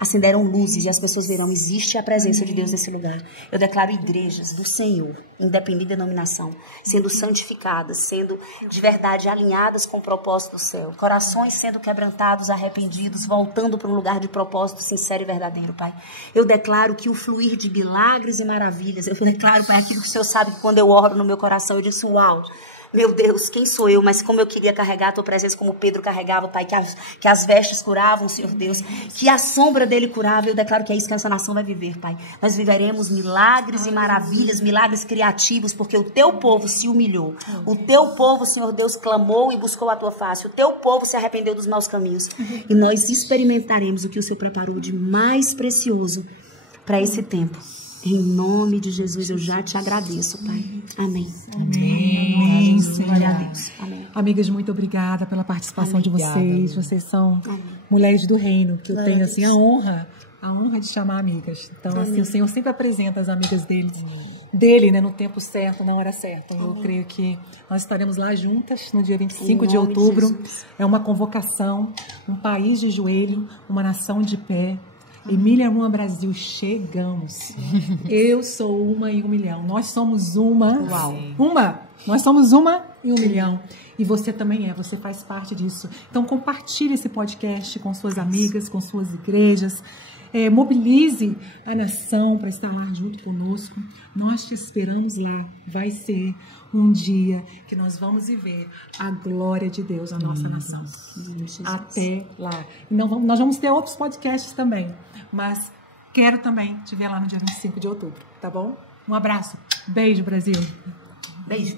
acenderam luzes e as pessoas verão, existe a presença de Deus nesse lugar. Eu declaro igrejas do Senhor, independente da denominação, sendo santificadas, sendo de verdade alinhadas com o propósito do céu. Corações sendo quebrantados, arrependidos, voltando para um lugar de propósito sincero e verdadeiro, Pai. Eu declaro que o fluir de milagres e maravilhas, eu declaro, Pai, aquilo que o Senhor sabe que quando eu oro no meu coração, eu disse, uau, meu Deus, quem sou eu? Mas como eu queria carregar a tua presença como Pedro carregava, Pai, que as vestes curavam, Senhor Deus, que a sombra dele curava. Eu declaro que é isso que essa nação vai viver, Pai. Nós viveremos milagres e maravilhas, milagres criativos, porque o teu povo se humilhou. O teu povo, Senhor Deus, clamou e buscou a tua face. O teu povo se arrependeu dos maus caminhos. E nós experimentaremos o que o Senhor preparou de mais precioso para esse tempo. Em nome de Jesus, eu já te agradeço, Pai. Amém. Amém. Glória a Deus. Amém. Amigas, muito obrigada pela participação de vocês. Vocês são mulheres do reino, que eu tenho assim a honra a honra de chamar amigas. Então, assim, o Senhor sempre apresenta as amigas dele, né, no tempo certo, na hora certa. Eu creio que nós estaremos lá juntas no dia 25 de outubro. É uma convocação, um país de joelho, uma nação de pé. Emília Ruma Brasil, chegamos. Eu sou uma em 1 milhão. Nós somos uma. Uau. Nós somos uma em 1 milhão. E você também você faz parte disso. Então compartilhe esse podcast com suas amigas, com suas igrejas. Mobilize a nação para estar lá junto conosco. Nós te esperamos lá. Vai ser um dia que nós vamos viver a glória de Deus na nossa nação. Até lá. Nós vamos ter outros podcasts também, mas quero também te ver lá no dia 25 de outubro, tá bom? Um abraço. Beijo, Brasil. Beijo.